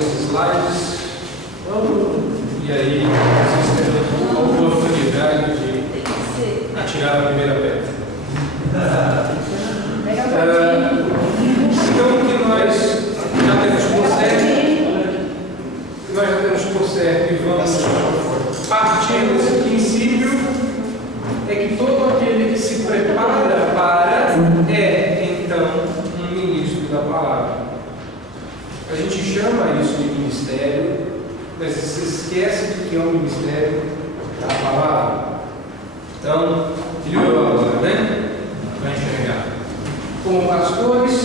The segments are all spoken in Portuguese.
alguns slides. E aí, vocês terão a oportunidade de atirar a primeira pedra. Então, o que nós já temos por certo, e vamos partir desse princípio, é que todo aquele que se prepara para então um ministro da palavra. A gente chama isso de ministério, mas se esquece de que é um ministério da palavra. Então, melhorou agora, né? Vai enxergar. Como pastores,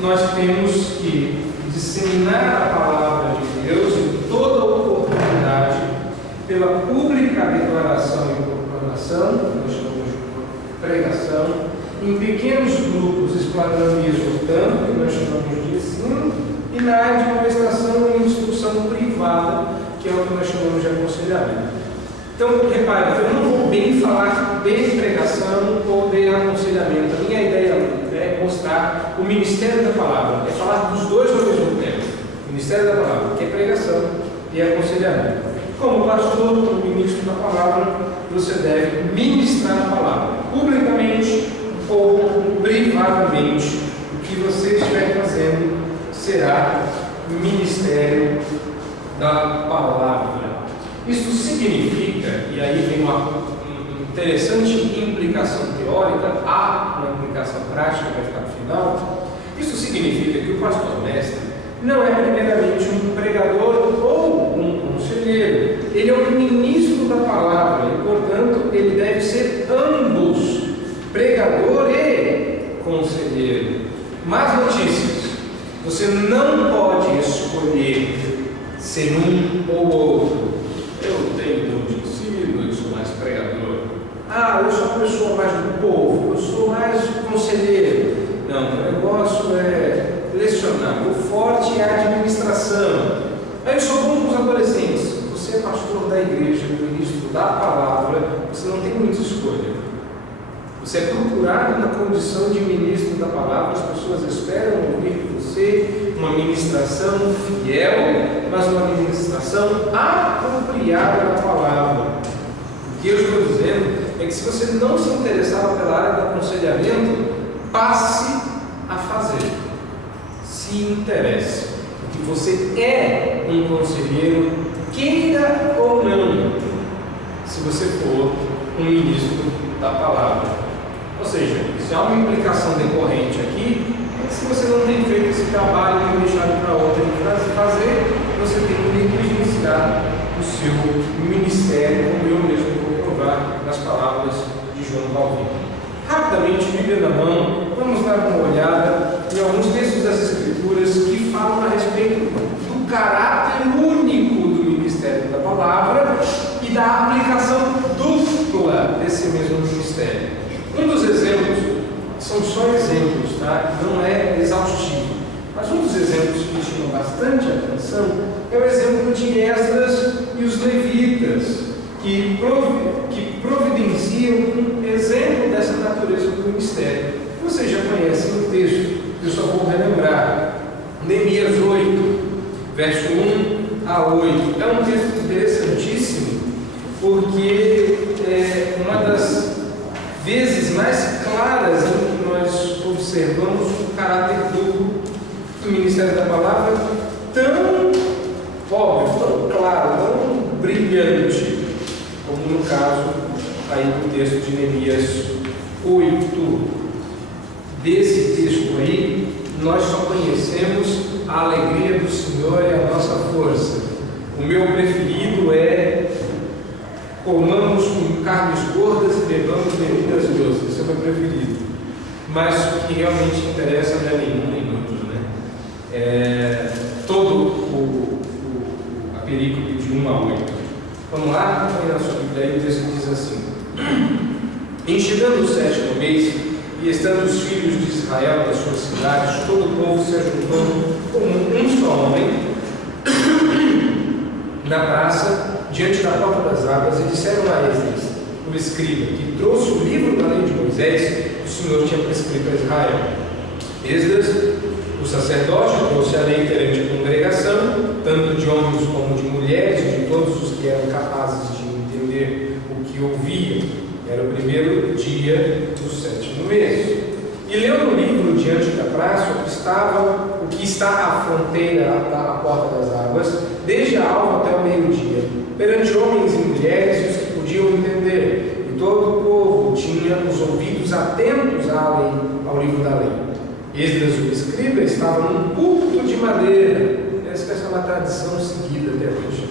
nós temos que disseminar a palavra de Deus em toda oportunidade, pela pública declaração e proclamação, que nós chamamos de pregação, em pequenos grupos, explanando e exortando, que nós chamamos de ensino, e na administração e instrução privada, que é o que nós chamamos de aconselhamento. Então, repare, eu não vou bem falar de pregação ou de aconselhamento. A minha ideia é mostrar o ministério da palavra, é falar dos dois ao mesmo tempo. O ministério da palavra, que é pregação e aconselhamento. Como pastor, como ministro da palavra, você deve ministrar a palavra, publicamente ou privadamente. O que você estiver fazendo será ministério da palavra. Isso significa, e aí vem uma interessante implicação teórica, há uma implicação prática que vai ficar no final. Isso significa que o pastor mestre não é primeiramente um pregador ou um conselheiro. Ele é um ministro da palavra e, portanto, ele deve ser ambos, pregador e conselheiro. Más notícias: você não pode escolher ser um ou outro. Eu tenho dom de ensino, eu sou mais pregador. Eu sou uma pessoa mais do povo, eu sou mais conselheiro. Não, o negócio é lecionar. O forte é a administração. Eu sou bom com os adolescentes. Você é pastor da igreja, ministro da palavra, você não tem muita escolha. Você é procurado na condição de ministro da palavra, as pessoas esperam ouvir de você uma ministração fiel, mas uma ministração apropriada da palavra. O que eu estou dizendo é que se você não se interessava pela área do aconselhamento, passe a fazer. Se interesse, porque você é um conselheiro, queira ou não, se você for um ministro da palavra. Ou seja, se há uma implicação decorrente aqui, é que se você não tem feito esse trabalho e deixado para outra fazer, você tem que negligenciar o seu ministério, como eu mesmo vou provar nas palavras de João Calvino. Rapidamente, Bíblia na mão, vamos dar uma olhada em alguns textos das Escrituras que falam a respeito do caráter único do ministério da palavra e da aplicação dupla desse mesmo ministério. Um dos exemplos, são só exemplos, tá? Não é exaustivo, mas um dos exemplos que chamam bastante atenção é o exemplo de Esdras e os levitas, que providenciam um exemplo dessa natureza do ministério. Vocês já conhecem o texto, eu só vou relembrar. Neemias 8, verso 1 a 8. É um texto interessantíssimo, porque é uma das vezes mais claras em que nós observamos o caráter do ministério da palavra, tão óbvio, tão claro, tão brilhante, como no caso aí do texto de Neemias 8. Desse texto aí, nós só conhecemos a alegria do Senhor e a nossa força. O meu preferido é: comamos com carnes gordas e bebamos bebidas doces. Esse é o meu preferido. Mas o que realmente interessa não é nenhum nem outro, né? Todo a perícope de 1 a 8. Vamos lá? Põe na sua Bíblia, o texto diz assim: em chegando o 7º mês, e estando os filhos de Israel das suas cidades, todo o povo se ajuntou como um só homem na praça, diante da porta das águas, e disseram a Esdras, o escriba, que trouxe o livro da lei de Moisés, que o Senhor tinha prescrito a Israel. Esdras, o sacerdote, trouxe a lei perante a congregação, como de mulheres e de todos os que eram capazes de entender o que ouviam. Era o primeiro dia do 7º mês. E leu no livro, diante da praça, o que está à fronteira da porta das águas, desde a alva até o meio-dia, perante homens e mulheres e os que podiam entender. E todo o povo tinha os ouvidos atentos à lei, ao livro da lei. Esdras, o escriba, estava num púlpito de madeira. Essa é uma tradição seguida até hoje.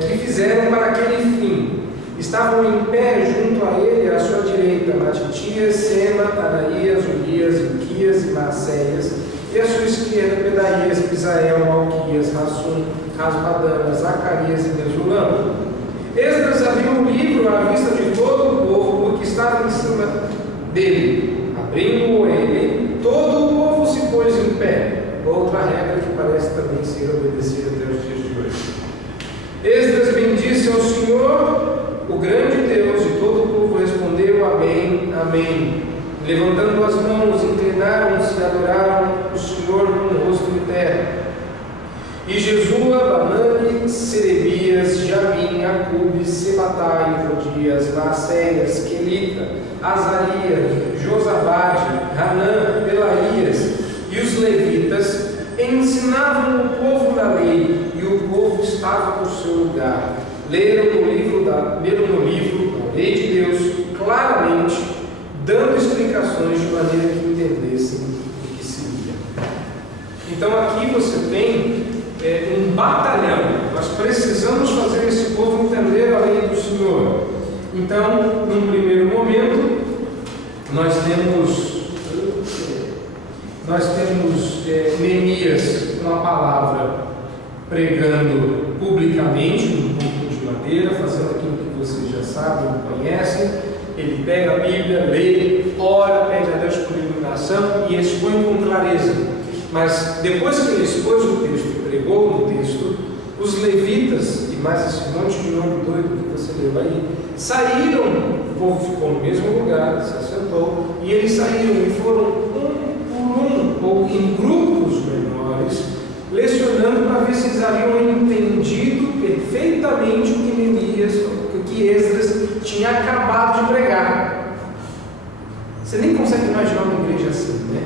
Que fizeram para aquele fim. Estavam em pé junto a ele, à sua direita, Matitias, Sema, Anaías, Urias, Ilquias e Maacéias, e à sua esquerda, Pedaías, Misael, Malquias, Rassum, Rasbadana, Zacarias e Mesulam. Esdras abriu o livro à vista de todo o povo, porque estava em cima dele. Abrindo ele, todo o povo se pôs em pé. Outra regra que parece também ser obedecida até os dias de hoje. Esdras bendisse ao Senhor, o grande Deus, e todo o povo respondeu amém, amém. Levantando as mãos, inclinaram-se e adoraram o Senhor com o rosto em terra. E Jesua, Banani, Serebias, Jamim, Acube, Sebatai, Rodias, Maacéias, Quelita, Azarias, Josabade, Hanã, Pelaías e os levitas ensinavam o povo na lei, e o povo estava no seu lugar. Leram no livro da lei de Deus claramente, dando explicações de maneira que entendessem o que se lia. Então aqui você tem um batalhão. Nós precisamos fazer esse povo entender a lei do Senhor. Então, num primeiro momento, nós temos Neemias com a palavra pregando publicamente num púlpito de madeira, fazendo aquilo que vocês já sabem, conhecem. Ele pega a Bíblia, lê, ora, pede a Deus por iluminação e expõe com clareza. Mas depois que ele expôs o texto, pregou no texto, os levitas, e mais esse monte de nome doido que você leu aí, saíram, o povo ficou no mesmo lugar, se assentou, e eles saíram e foram ou em grupos menores, lecionando para ver se eles haviam entendido perfeitamente o que Esdras tinha acabado de pregar. Você nem consegue imaginar uma igreja assim, né?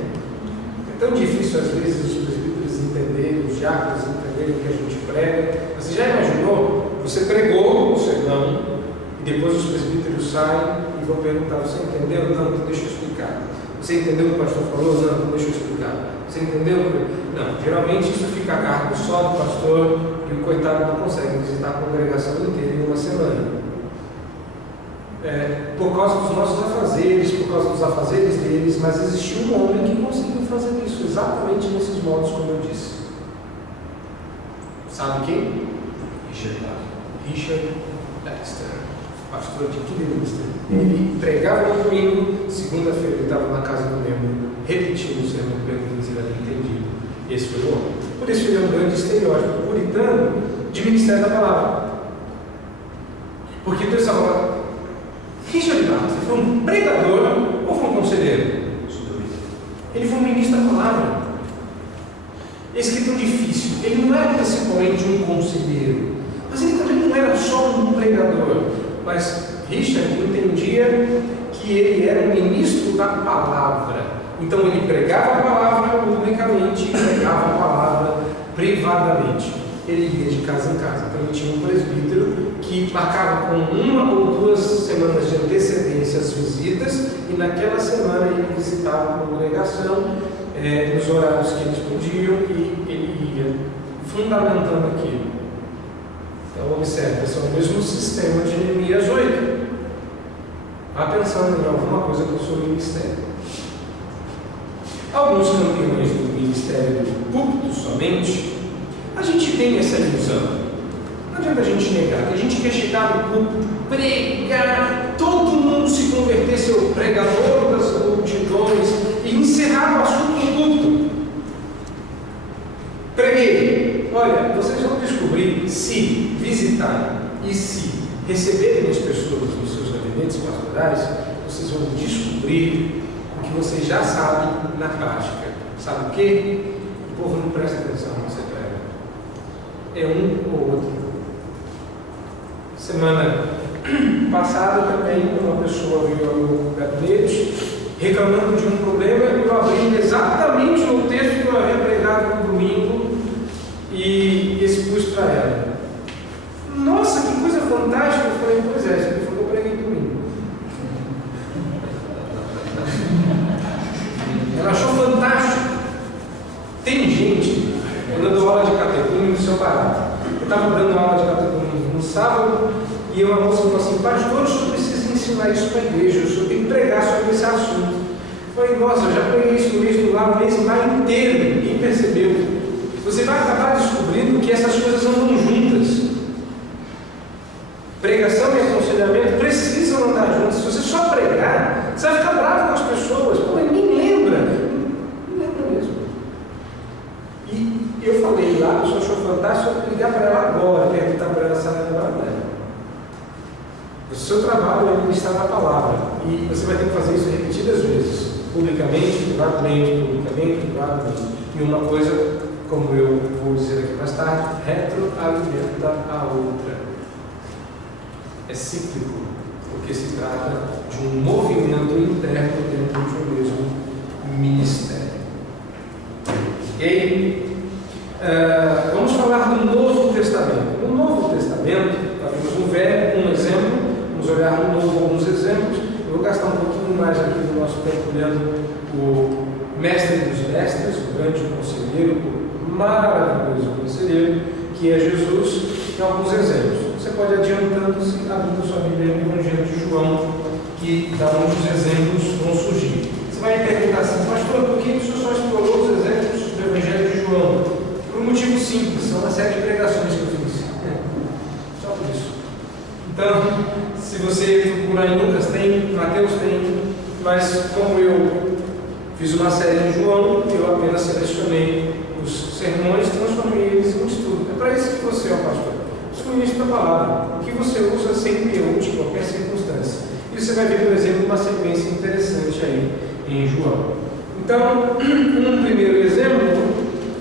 É tão difícil às vezes os presbíteros entenderem, os diáconos entenderem o que a gente prega. Você já imaginou? Você pregou o sermão e depois os presbíteros saem e vão perguntar: você entendeu? Não, então deixa eu explicar. Você entendeu o que o pastor falou? Não, então deixa eu explicar. Você entendeu? Não, geralmente isso fica a cargo só do pastor e o coitado não consegue visitar a congregação inteira em uma semana. Por causa dos nossos afazeres, por causa dos afazeres deles, mas existiu um homem que conseguiu fazer isso exatamente nesses modos, como eu disse. Sabe quem? Richard Baxter, pastor de Kidderminster. Ele pregava no domingo, segunda-feira ele estava na casa do membro, repetindo o sermão, perguntando se ele havia entendido. Esse foi o homem. Por isso ele é um grande estereótipo puritano de ministério da palavra. Porque Deus fala: Richard Baxter foi um pregador ou foi um conselheiro? Ele foi um ministro da palavra. Esse que é tão difícil. Ele não era principalmente um conselheiro, mas ele também não era só um pregador. Mas Richard entendia que ele era um ministro da palavra. Então ele pregava a palavra publicamente e pregava a palavra privadamente. Ele ia de casa em casa. Então ele tinha um presbítero que marcava com 1 ou 2 semanas de antecedência as visitas, e naquela semana ele visitava a congregação nos horários que eles podiam, e ele ia fundamentando aquilo. Então observe, esse é o mesmo sistema de Neemias 8. Vá pensando em alguma coisa com o seu ministério. Alguns campeões do ministério do púlpito somente, a gente tem essa ilusão. Não adianta a gente negar que a gente quer chegar no púlpito, pregar, todo mundo se converter, ser o pregador das multidões e encerrar o assunto no púlpito. Preguei. Olha, vocês vão descobrir, se visitarem e se receberem as pessoas nos seus gabinetes pastorais, vocês vão descobrir o que vocês já sabem na prática. Sabe o quê? O povo não presta atenção no que você prega. é um ou outro. Semana passada também uma pessoa veio ao meu gabinete reclamando de um problema, eu abri exatamente no texto que eu havia pregado no domingo e expus para ela. Nossa, que coisa fantástica! Eu falei, pois é, isso foi que eu preguei domingo. Ela achou fantástico. Tem gente, quando eu dou aula de catecúmeno no seu barato, eu estava dando aula de catecúmeno no sábado e uma moça falou assim, pastor, o senhor precisa ensinar isso para a igreja, o senhor tem que pregar sobre esse assunto. Eu falei, nossa, eu já preguei isso no mês do lá, o mês mais inteiro, ninguém percebeu. Você vai acabar descobrindo que essas coisas andam juntas. Pregação e aconselhamento precisam andar juntos. Se você só pregar, você vai ficar bravo com as pessoas. Pô, ninguém lembra. Não lembra mesmo. E eu falei lá, a pessoa achou fantástico, eu vou ligar para ela agora, perguntar para ela se ela lembrar dela. O seu trabalho é ministrar a palavra. E você vai ter que fazer isso repetidas vezes. Publicamente, privatamente. E uma coisa, como eu vou dizer aqui mais tarde, retroalimenta a outra. É cíclico, porque se trata de um movimento interno dentro de um mesmo ministério. Ok? Vamos falar do Novo Testamento. No Novo Testamento, nós vimos no Velho um exemplo, vamos olhar no Novo alguns exemplos. Eu vou gastar um pouquinho mais aqui do nosso tempo olhando o Mestre dos Mestres, o grande conselheiro, o maravilhoso conselheiro, que é Jesus, em alguns exemplos. Você pode adiantando-se, abrindo sua Bíblia no Evangelho de João, que da onde os exemplos vão surgir. Você vai perguntar assim, pastor, por que o senhor só explorou os exemplos do Evangelho de João? Por um motivo simples, são uma série de pregações que eu fiz. Só por isso. Então, se você procurar em Lucas, tem, Mateus tem, mas como eu fiz uma série em João, eu apenas selecionei os sermões e transformei eles em um estudo. É para isso que você é o pastor. O ministro da palavra, o que você usa sempre útil em qualquer circunstância. E você vai ver, por exemplo, uma sequência interessante aí em João. Então, um primeiro exemplo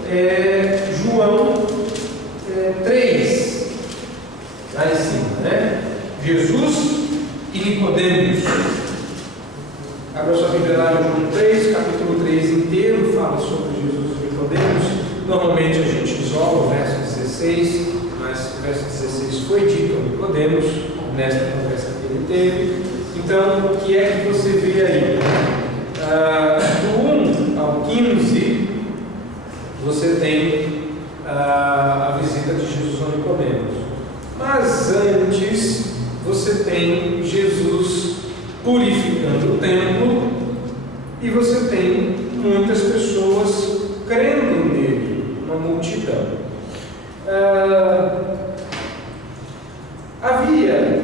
é João 3, lá em cima, né? Jesus e Nicodemos. Abra sua Bíblia lá em João 3, capítulo 3 inteiro, fala sobre Jesus e Nicodemos. Normalmente a gente isola o verso 16, mas o verso 16 foi dito a Nicodemos, nesta conversa que ele teve. Então, o que é que você vê aí? Do 1 ao 15, você tem a visita de Jesus a Nicodemos. Mas antes, você tem Jesus purificando o templo e você tem muitas pessoas crendo nele, uma multidão. Havia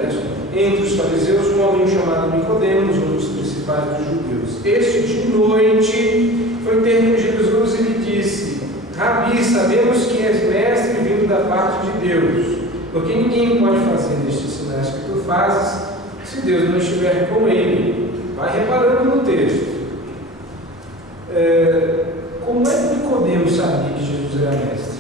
entre os fariseus um homem chamado Nicodemos, um dos principais dos judeus. Este de noite foi ter com Jesus e lhe disse: Rabi, sabemos que és mestre vindo da parte de Deus, porque ninguém pode fazer estes sinais que tu fazes se Deus não estiver com ele. Vai reparando no texto. Como é que Nicodemos sabia que Jesus era mestre?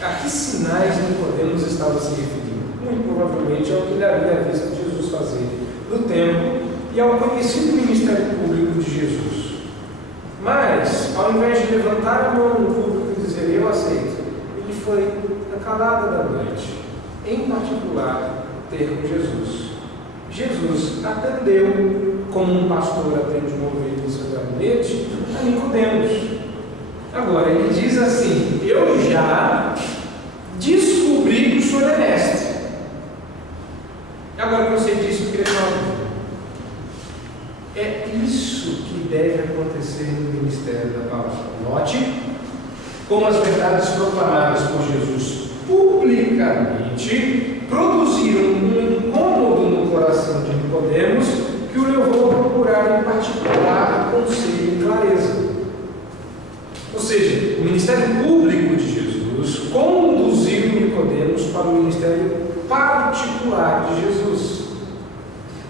A que sinais Nicodemos estava se referindo? Muito provavelmente ao que ele havia visto Jesus fazer no templo e ao conhecido ministério público de Jesus. Mas, ao invés de levantar a mão no público e dizer eu aceito, ele foi na calada da noite, em particular, ter com Jesus. Jesus atendeu, como um pastor atende uma ovelha em seu gabinete, a Nicodemos. Agora, ele diz assim: eu já descobri que o senhor é mestre. Agora que você disse, eu queria falar. É isso que deve acontecer no ministério da palavra. Note como as verdades proclamadas por Jesus publicamente produziram um incômodo no coração de Nicodemos que o levou a procurar em particular conselho e clareza. Ou seja, o ministério público de Jesus conduziu Nicodemos para o ministério particular de Jesus.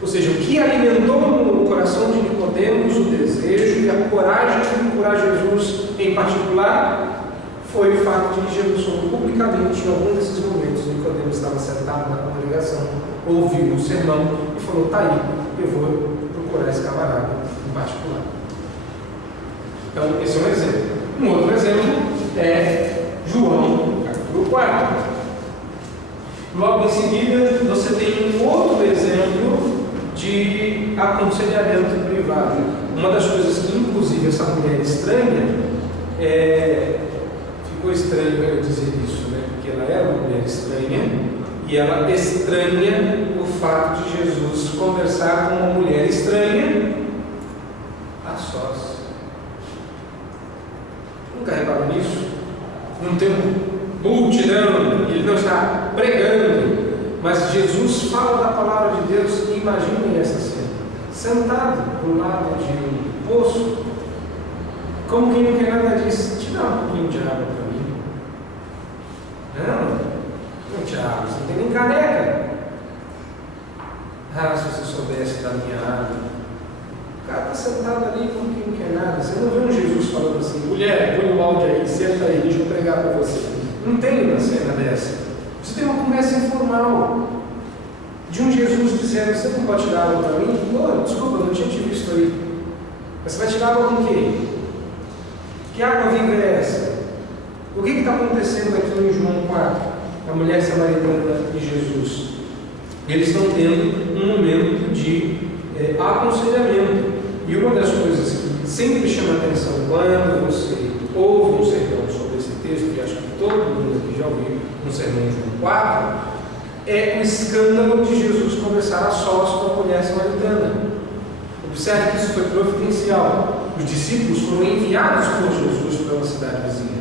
Ou seja, o que alimentou no coração de Nicodemos o desejo e a coragem de procurar Jesus em particular foi o fato de que Jesus falou publicamente em algum desses momentos, quando ele estava sentado na congregação, ouviu o sermão e falou: tá aí, eu vou procurar esse camarada em particular. Então, esse é um exemplo. Um outro exemplo é João, capítulo 4. Logo em seguida, você tem um outro exemplo de aconselhamento privado. Uma das coisas que, inclusive, essa mulher estranha, ficou estranho eu dizer isso, né? Porque ela era uma mulher estranha e ela estranha o fato de Jesus conversar com uma mulher estranha a sós. Nunca reparou nisso? Não tem multidão, ele não está pregando, mas Jesus fala da palavra de Deus. E imaginem essa cena, sentado do lado de um poço, como quem não quer nada, diz: te dá um pouquinho de água para mim. Não te água, você não tem nem caneca. Se você soubesse da minha água. O cara está sentado ali como quem não quer nada. Você não vê um Jesus falando assim: mulher, põe o balde aí, senta aí, deixa eu pregar para você. Não tem uma cena dessa. Você tem uma conversa informal de um Jesus dizendo: você não pode tirar água para mim? Pô, desculpa, não tinha te visto aí. Mas você vai tirar água com quê? Que água viva é essa? O que está acontecendo aqui em João 4? A mulher samaritana e Jesus. Eles estão tendo um momento de aconselhamento. E uma das coisas que sempre chama atenção quando você ouve um sermão sobre esse texto, que acho que todo mundo aqui já ouviu um sermão de João 4, é o escândalo de Jesus conversar a sós com a mulher samaritana. Observe que isso foi providencial. Os discípulos foram enviados por Jesus para uma cidade vizinha,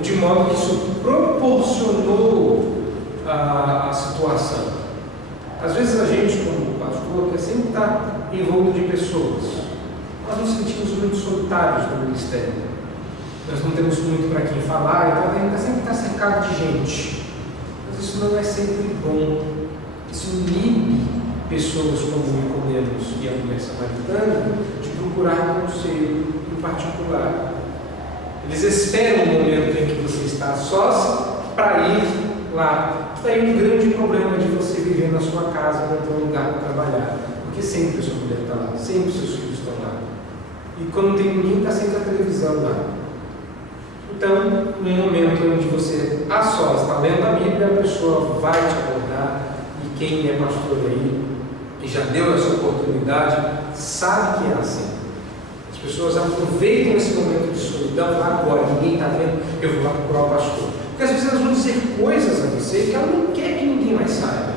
de modo que isso proporcionou a situação. Às vezes a gente, como pastor, quer sempre estar envolto de pessoas. Nós nos sentimos muito solitários no ministério. Nós não temos muito para quem falar, então a gente sempre está cercado de gente. Mas isso não é sempre bom. Isso inibe pessoas como Nicodemos e a mulher samaritana de procurar conselho em particular. Eles esperam o momento em que você está sós para ir lá. Daí um grande problema de você viver na sua casa para ter um lugar para trabalhar, porque sempre a sua mulher está lá, sempre seus filhos estão lá, e quando não tem ninguém, está sempre a televisão lá. Então, num momento onde você a sós está lendo a Bíblia, a pessoa vai te abordar, e quem é pastor aí e já deu essa oportunidade sabe que é assim. As pessoas aproveitam esse momento de solidão. Agora ninguém está vendo, eu vou lá procurar o pastor. Porque às vezes elas vão dizer coisas a você que ela não quer que ninguém mais saiba.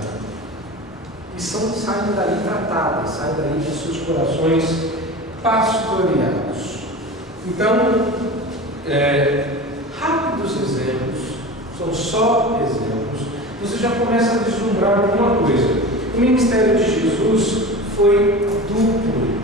E saem dali tratadas, saem dali de seus corações pastoreados. Então, rápidos exemplos, são só exemplos, você já começa a vislumbrar alguma coisa. O ministério de Jesus foi duplo,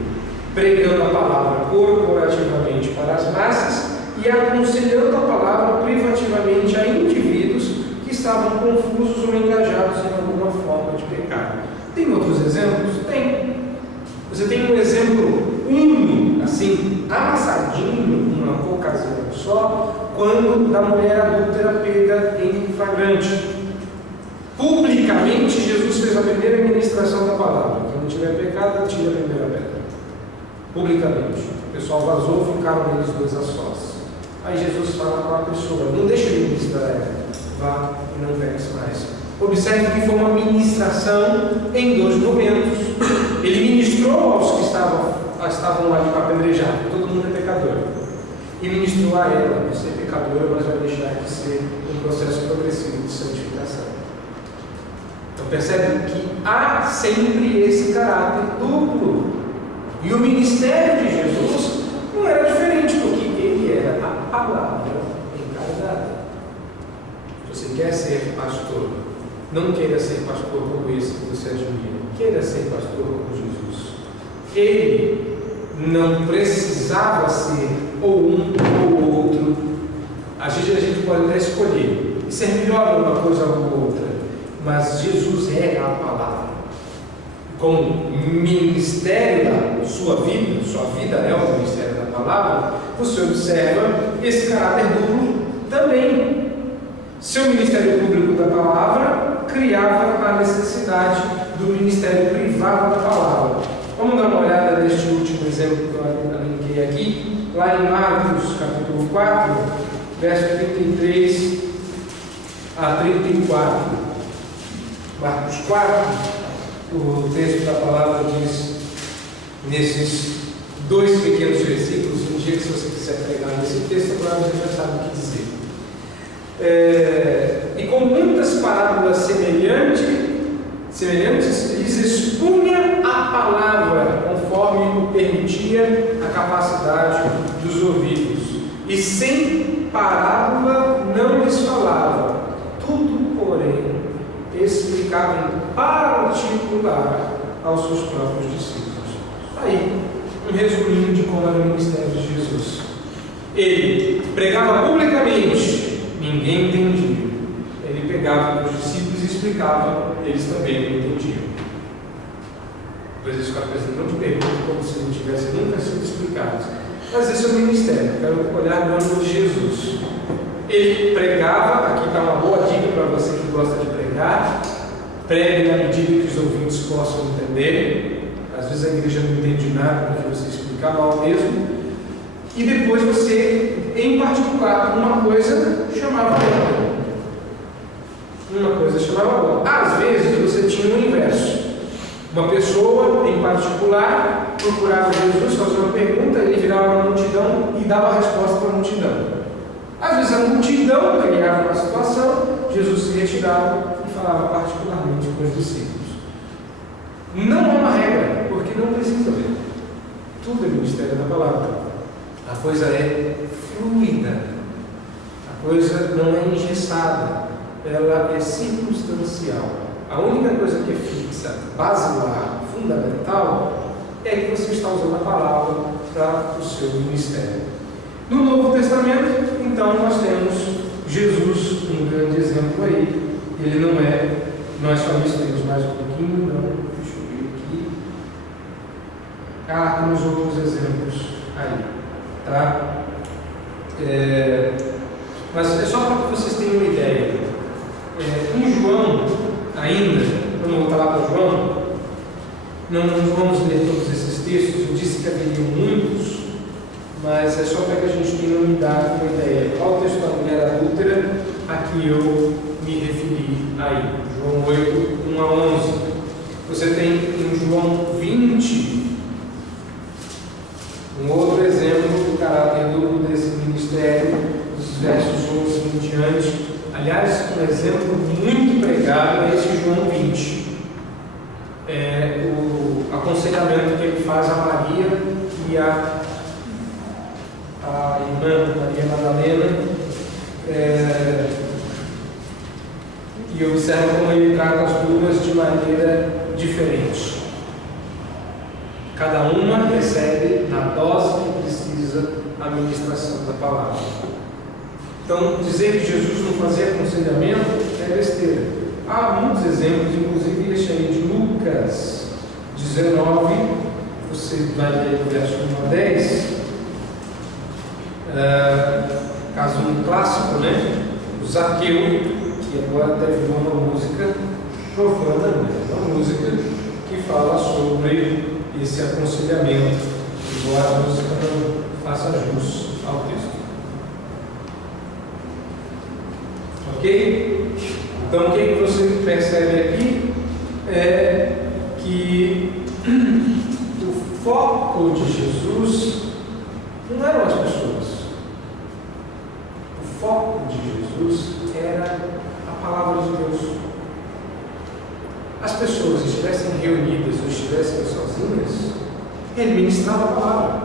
pregando a palavra corporativamente para as massas e aconselhando a palavra privativamente a indivíduos que estavam confusos ou engajados em alguma forma de pecado. Tem outros exemplos? Tem. Você tem um exemplo único, assim, amassadinho, numa ocasião só, quando da mulher adúltera pega em flagrante. Publicamente, Jesus fez a primeira ministração da palavra: quem não tiver pecado, tira a primeira pedra. Publicamente. O pessoal vazou, ficaram eles dois a sós. Aí Jesus fala com a pessoa: não deixa ele ministrar ela, vá e não peques mais. Observe que foi uma ministração em dois momentos. Ele ministrou aos que estavam ali para apedrejar, todo mundo é pecador. E ministrou a ela: você é pecadora, mas vai deixar de ser um processo progressivo de santificação. Então percebe que há sempre esse caráter duplo. E o ministério de Jesus não era diferente, porque ele era a palavra encarnada. Você quer ser pastor? Não queira ser pastor como esse que você admira. Queira ser pastor como Jesus. Ele não precisava ser ou um ou outro. A gente pode até escolher e ser melhor uma coisa ou outra, mas Jesus é a palavra. Como ministério da sua vida é o ministério da palavra, você observa esse caráter duplo também. Seu ministério público da palavra criava a necessidade do ministério privado da palavra. Vamos dar uma olhada neste último exemplo que eu linkei aqui, lá em Marcos, capítulo 4, verso 33 a 34. Marcos 4, o texto da palavra diz, nesses dois pequenos versículos, um dia que se você quiser pregar nesse texto, agora você já sabe o que dizer. E com muitas parábolas semelhantes, lhes expunha a palavra, conforme o permitia a capacidade dos ouvidos. E sem parábola não lhes falava, tudo, porém, explicava em particular aos seus próprios discípulos. Aí, um resuminho de como era o ministério de Jesus. Ele pregava publicamente, ninguém entendia. Ele pegava os discípulos e explicava, eles também não entendiam. Depois eles ficavam pensando, não te pergunto como se não tivesse nunca sido explicado. Mas esse é o ministério, quero olhar no ângulo de Jesus. Ele pregava, aqui está uma boa dica para você que gosta de pregar, pregue na medida que os ouvintes possam entender. Às vezes a igreja não entende nada do que você explica mal mesmo. E depois você, em particular, uma coisa chamava outra. Às vezes você tinha o inverso. Uma pessoa, em particular, procurava Jesus, fazia uma pergunta, ele virava uma multidão e dava a resposta para a multidão. Às vezes a multidão criava uma situação, Jesus se retirava e falava particularmente com os discípulos. Não é uma regra, porque não precisa ver. Tudo é ministério da palavra. A coisa é fluida. A coisa não é engessada. Ela é circunstancial. A única coisa que é fixa, basilar, fundamental, é que você está usando a palavra para o seu ministério. No Novo Testamento, então, nós temos Jesus, um grande exemplo aí. Ele não é, nós só temos mais um pouquinho, não, deixa eu ver aqui. Temos outros exemplos aí, tá? Mas é só para que vocês tenham uma ideia. Em João, ainda, vamos voltar lá para João, não vamos ler todos esses textos, eu disse que haveriam muitos, mas é só para que a gente tenha uma ideia. Qual o texto da mulher adúltera a que eu me referi aí? João 8, 1 a 11. Você tem em João 20 um outro exemplo do caráter duplo desse ministério, dos versos 11 em diante. Aliás, um exemplo muito pregado é esse João 20. O aconselhamento que ele faz a Maria e a irmã Maria Madalena, e observa como ele trata as duas de maneira diferente. Cada uma recebe na dose que precisa a ministração da palavra. Então, dizer que Jesus não fazia aconselhamento é besteira. Há muitos exemplos, inclusive este aí de Lucas 19, você vai ler o verso 1 a 10, caso um clássico, né? O Zaqueu, que agora até virou uma música profana, né? Uma música que fala sobre esse aconselhamento, embora a música não faça jus ao texto. Ok? Então, o que você percebe aqui é que o foco de Jesus não eram as pessoas. O foco de Jesus era a palavra de Deus. As pessoas estivessem reunidas ou estivessem sozinhas, ele ministrava a palavra.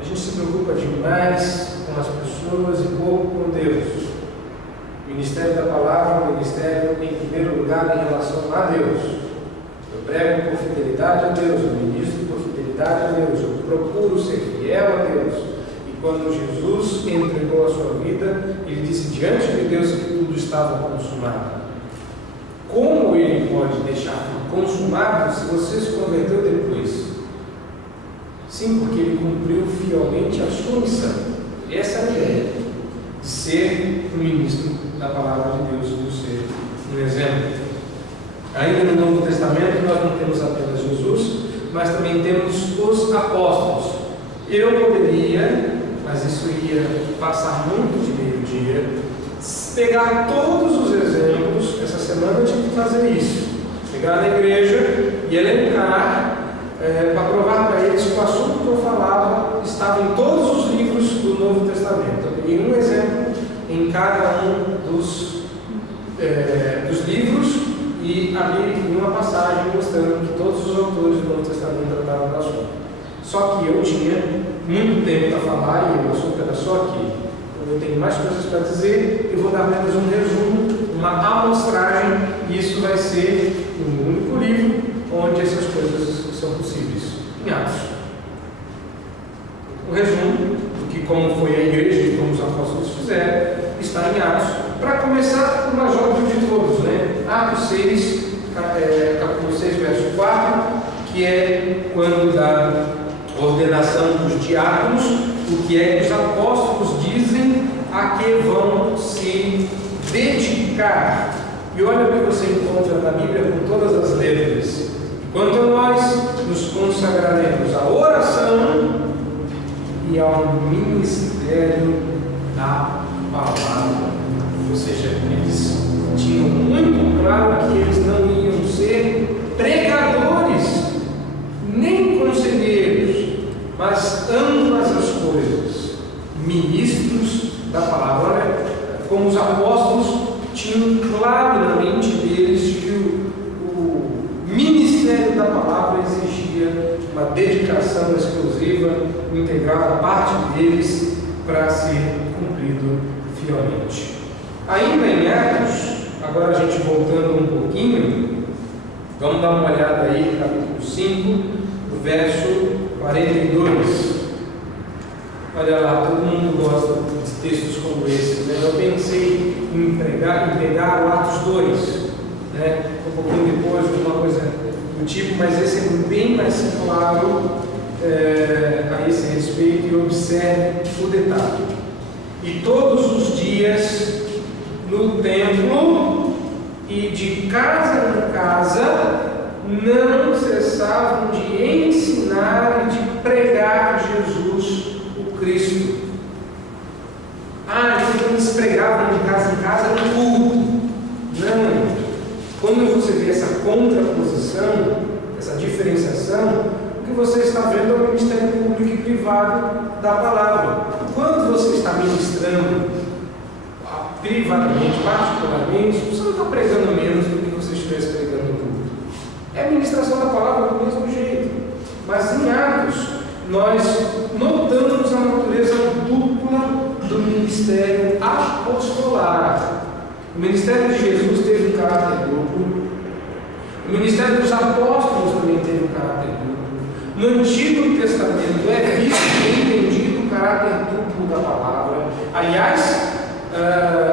A gente se preocupa demais com as pessoas e pouco com Deus. O ministério da palavra é um ministério, em primeiro lugar, em relação a Deus. Eu prego por fidelidade a Deus, eu ministro por fidelidade a Deus, eu procuro ser fiel a Deus. E quando Jesus entregou a sua vida, ele disse diante de Deus que tudo estava consumado. Como ele pode deixar tudo consumado se você se converteu depois? Sim, porque ele cumpriu fielmente a sua missão. Essa é a ideia de ser um ministro da palavra de Deus, de ser um exemplo. Ainda no Novo Testamento nós não temos apenas Jesus, mas também temos os apóstolos. Eu poderia, mas isso ia passar muito de meio-dia, pegar todos os exemplos. Essa semana eu tive que fazer isso, pegar na igreja e elencar para provar para eles que o assunto que eu falava estava em todos os livros do Novo Testamento. Eu peguei um exemplo em cada um dos livros e abri uma passagem mostrando que todos os autores do Novo Testamento tratavam do assunto. Só que eu tinha muito tempo para falar e o assunto era só aqui. Eu tenho mais coisas para dizer, eu vou dar apenas um resumo, uma amostragem, e isso vai ser um único livro onde essas coisas são possíveis, em Atos. O resumo do que como foi a igreja e como os apóstolos fizeram está em Atos. Para começar, o maior de todos, né? Atos 6, capítulo 6, verso 4, que é quando da ordenação dos diáconos, o que é que os apóstolos dizem a que vão se dedicar. E olha o que você encontra na Bíblia com todas as letras. Quanto a nós, nos consagraremos à oração e ao ministério da palavra. Ou seja, eles tinham muito claro que eles não iam ser pregadores, nem conselheiros, mas ambas as coisas, ministros da palavra. Olha, como os apóstolos tinham claro na mente deles que o ministério da palavra exigia uma dedicação exclusiva, integral, a parte deles para ser cumprido fielmente. Ainda em Atos, agora a gente voltando um pouquinho, vamos dar uma olhada aí, capítulo 5, verso 42. Olha lá, todo mundo gosta de textos como esse, né? Eu pensei em pegar o Atos 2, né? Um pouquinho depois, uma coisa do tipo, mas esse é bem mais claro a esse respeito, e observe o detalhe. E todos os dias no templo e de casa em casa não cessavam de ensinar e de pregar Jesus o Cristo. Então eles pregavam de casa em casa no culto. Não. Quando você vê essa contraposição, essa diferenciação, o que você está vendo é o ministério público e privado da palavra. Quando você está ministrando privadamente, particularmente, você não está pregando menos do que você estivesse pregando no público. É a ministração da palavra do mesmo jeito. Mas em Atos, nós notamos a natureza dupla do ministério apostolar. O ministério de Jesus teve um caráter duplo. O ministério dos apóstolos também teve um caráter duplo. No Antigo Testamento é visto e entendido o caráter duplo da palavra. Aliás,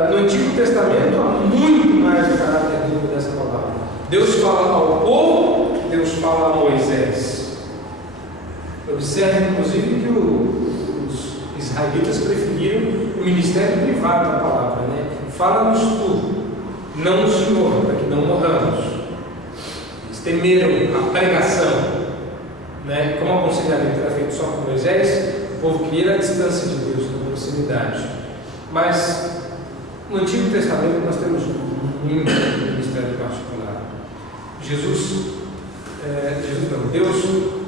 no Antigo Testamento há muito mais do caráter duplo dessa palavra. Deus fala ao povo, Deus fala a Moisés. Observe, inclusive, que os israelitas preferiram o ministério privado da palavra, né? Fala-nos tu, não o Senhor, para que não morramos. Eles temeram a pregação, né? Como o aconselhamento era feito só com Moisés, o povo queria a distância de Deus, na proximidade. Mas no Antigo Testamento nós temos muito ministério particular. Deus,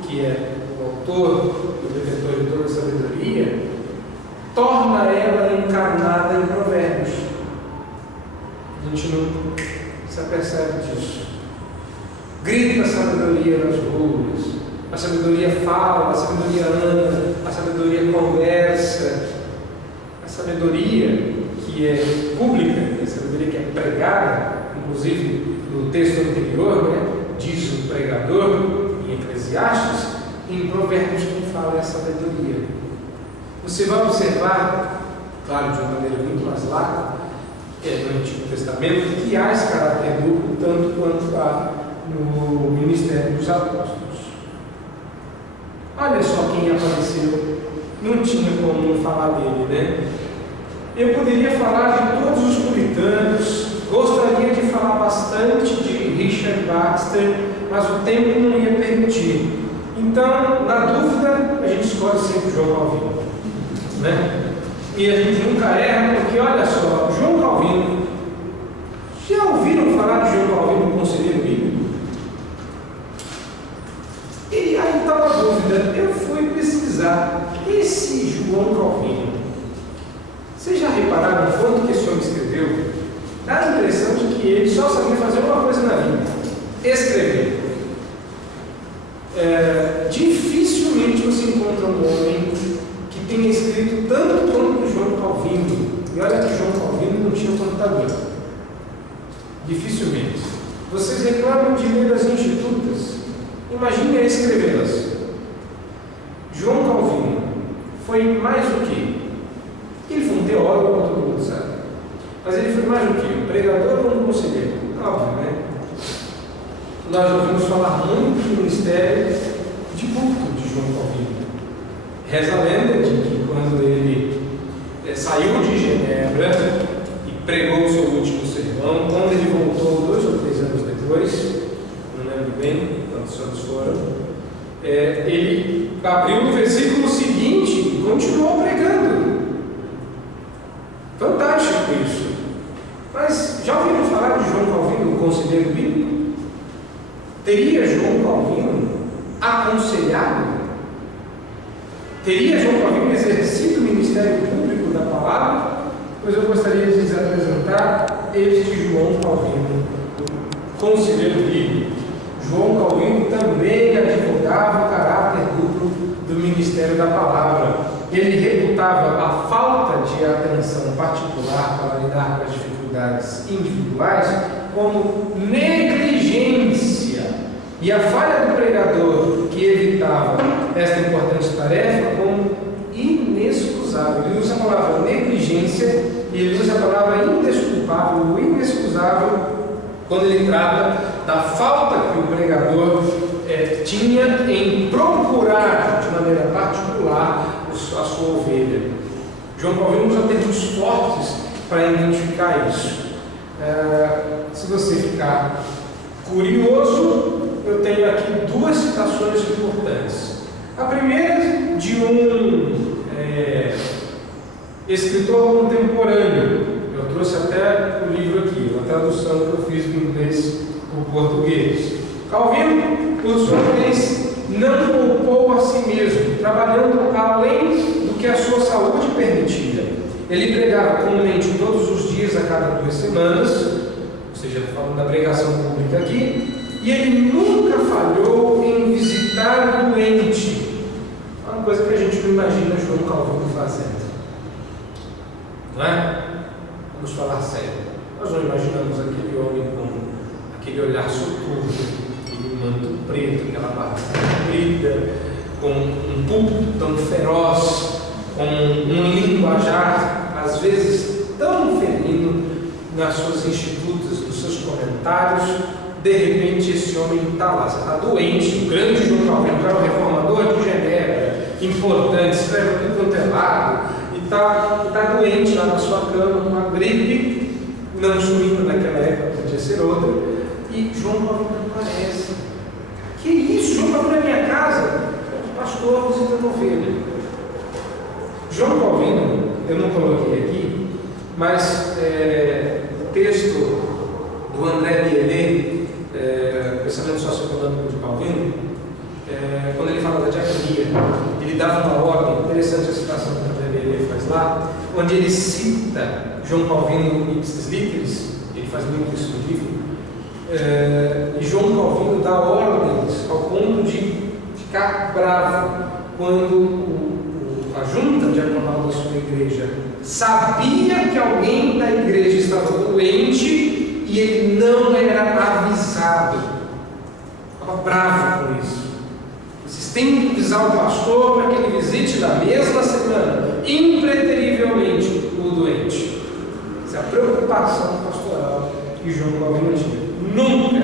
que é o autor, o detentor de toda a sabedoria, torna ela encarnada em Provérbios. A gente não se apercebe disso. Grita a sabedoria nas ruas, a sabedoria fala, a sabedoria anda, a sabedoria conversa, a sabedoria que é pública, a sabedoria que é pregada, inclusive no texto anterior, né, diz o pregador em Eclesiastes, em Provérbios quem fala é a sabedoria. Você vai observar, claro, de uma maneira muito mais larga, no Antigo Testamento, que há esse caráter duplo, tanto quanto há no ministério dos apóstolos. Olha só quem apareceu não tinha como não falar dele, né? Eu poderia falar de todos os puritanos, gostaria de falar bastante de Richard Baxter, mas o tempo não ia permitir. Então, na dúvida, a gente escolhe sempre João Calvino, né? E a gente nunca erra, porque olha só, João Calvino, já ouviram falar de João Calvino, conselheiro bíblico? E aí estava a dúvida, eu fui pesquisar, esse João Calvino, vocês já repararam quanto que esse homem escreveu? Dá a impressão de que ele só sabia fazer uma coisa na vida: escrever. Dificilmente você encontra um homem que tenha escrito tanto quanto João Calvino. E olha que João Calvino não tinha computador. Dificilmente. Vocês reclamam de ler as institutas? Imagine a escrevê-las. João Calvino foi mais o quê? Ele foi um teólogo, como todo mundo sabe. Mas ele foi mais o quê? Um pregador ou um conselheiro? Óbvio, né? Nós ouvimos falar muito do ministério de culto de João Calvino. Reza a lenda de que quando ele saiu de Genebra e pregou o seu último sermão, quando ele voltou 2 ou 3 anos depois, não lembro bem quantos anos foram, ele abriu no versículo seguinte e continuou pregando. Fantástico isso. Mas já ouviram falar de João Calvino, o conselheiro bíblico? Teria João Calvino aconselhado? Teria João Calvino exercido o ministério público da palavra? Pois eu gostaria de lhes apresentar este João Calvino, conselheiro bíblico. João Calvino também advogava o caráter duplo do ministério da palavra. Ele reputava a falta de atenção particular para lidar com as dificuldades individuais como negligência, e a falha do pregador que evitava esta importante tarefa como inexcusável. Ele usa a palavra negligência e ele usa a palavra indesculpável, ou inexcusável, quando ele trata da falta que o pregador tinha em procurar de maneira particular a sua ovelha. João Calvino usa termos fortes para identificar isso. Se você ficar curioso, eu tenho aqui 2 citações importantes. A primeira de um escritor contemporâneo. Eu trouxe até o livro aqui, uma tradução que eu fiz do inglês para o português. Calvino, por sua vez, não poupou a si mesmo, trabalhando além do que a sua saúde permitia. Ele pregava comumente todos os dias, a cada 2 semanas, ou seja, falando da pregação pública aqui, e ele nunca falhou em visitar o doente. Uma coisa que a gente não imagina João Calvino fazendo. Não é? Vamos falar sério. Nós não imaginamos aquele homem com aquele olhar soturno, aquele manto preto, aquela barba comprida, com um púlpito tão feroz, com um linguajar, às vezes, tão ferino nas suas institutas, nos seus comentários. De repente, esse homem está lá, você está doente, o grande João Calvino, que era o reformador de Genebra, importante, escreve tudo quanto é lado, e está doente lá na sua cama, com uma gripe, não suína naquela época, podia ser outra, e João Calvino não aparece. Que isso? João Calvino é minha casa? O pastor visitando ovelha. João Calvino, eu não coloquei aqui, mas o texto do André Bielê, pensamento socioeconômico de Calvino, quando ele fala da diaconia, ele dava uma ordem, interessante a citação que o André Bielê faz lá, onde ele cita João Calvino ipsis literis, ele faz muito isso no livro, e João Calvino dá ordens ao ponto de ficar bravo quando a junta diaconal da sua igreja sabia que alguém da igreja estava doente e ele não era avisado. Estava bravo com isso. Vocês têm que avisar o pastor para que ele visite na mesma semana, impreterivelmente, o doente. Essa é a preocupação pastoral que João Calvino tinha. Nunca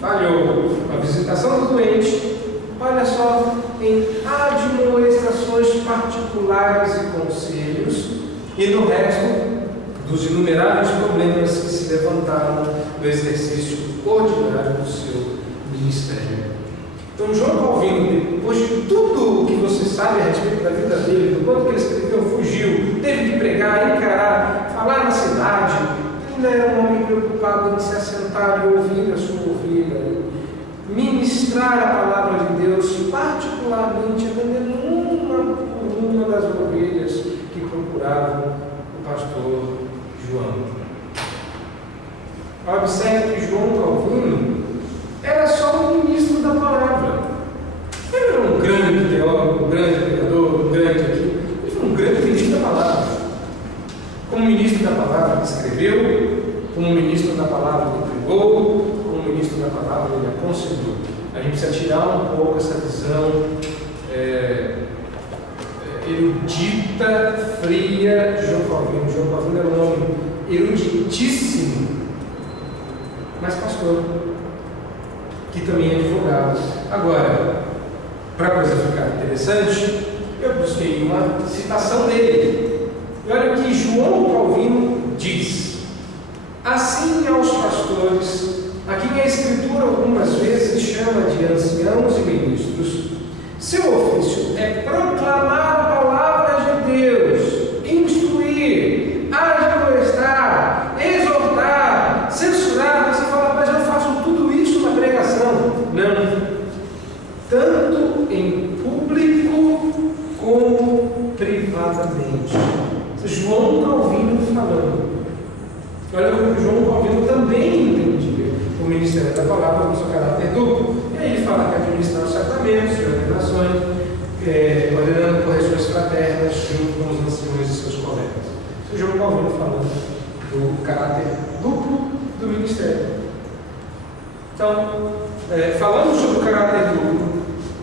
falhou a visitação do doente. Olha só, em admoestações particulares e no resto dos inumeráveis problemas que se levantaram no exercício ordinário do seu ministério. Então, João Calvino, depois de tudo o que você sabe a respeito da vida dele, do quanto que ele escreveu, fugiu, teve que pregar, encarar, falar na cidade, ele ainda era um homem preocupado em se assentar e ouvir a sua ovelha, ministrar a palavra de Deus, particularmente atendendo uma por uma das ovelhas que procuravam o pastor João. Observe que João Calvino era só um ministro da palavra. Ele era um grande teólogo, um grande pregador, um grande aqui. Ele foi um grande ministro da palavra. Como ministro da palavra ele escreveu, como ministro da palavra ele pregou, como ministro da palavra ele aconselhou. A gente precisa tirar um pouco essa visão erudita, fria de João Calvino. João Calvino era um homem eruditíssimo, mas pastor, que também é advogado. Agora, para a coisa ficar interessante, eu busquei uma citação dele. E olha o que João Calvino diz: assim aos pastores, a quem a Escritura algumas vezes chama de anciãos e ministros, seu ofício é proclamar a palavra de Deus, instruir, admoestar, exortar, censurar. Você fala, mas eu faço tudo isso na pregação. Não. Tanto em público como privadamente. João Calvino falando. Olha como João Calvino também entendia o ministério da palavra com seu caráter duplo. E aí ele fala que administrar os sacramentos e ordenações, ordenando correções fraternas junto com os anciões e seus colegas. Isso é João Calvino falando do caráter duplo do ministério. Então, falando sobre o caráter duplo,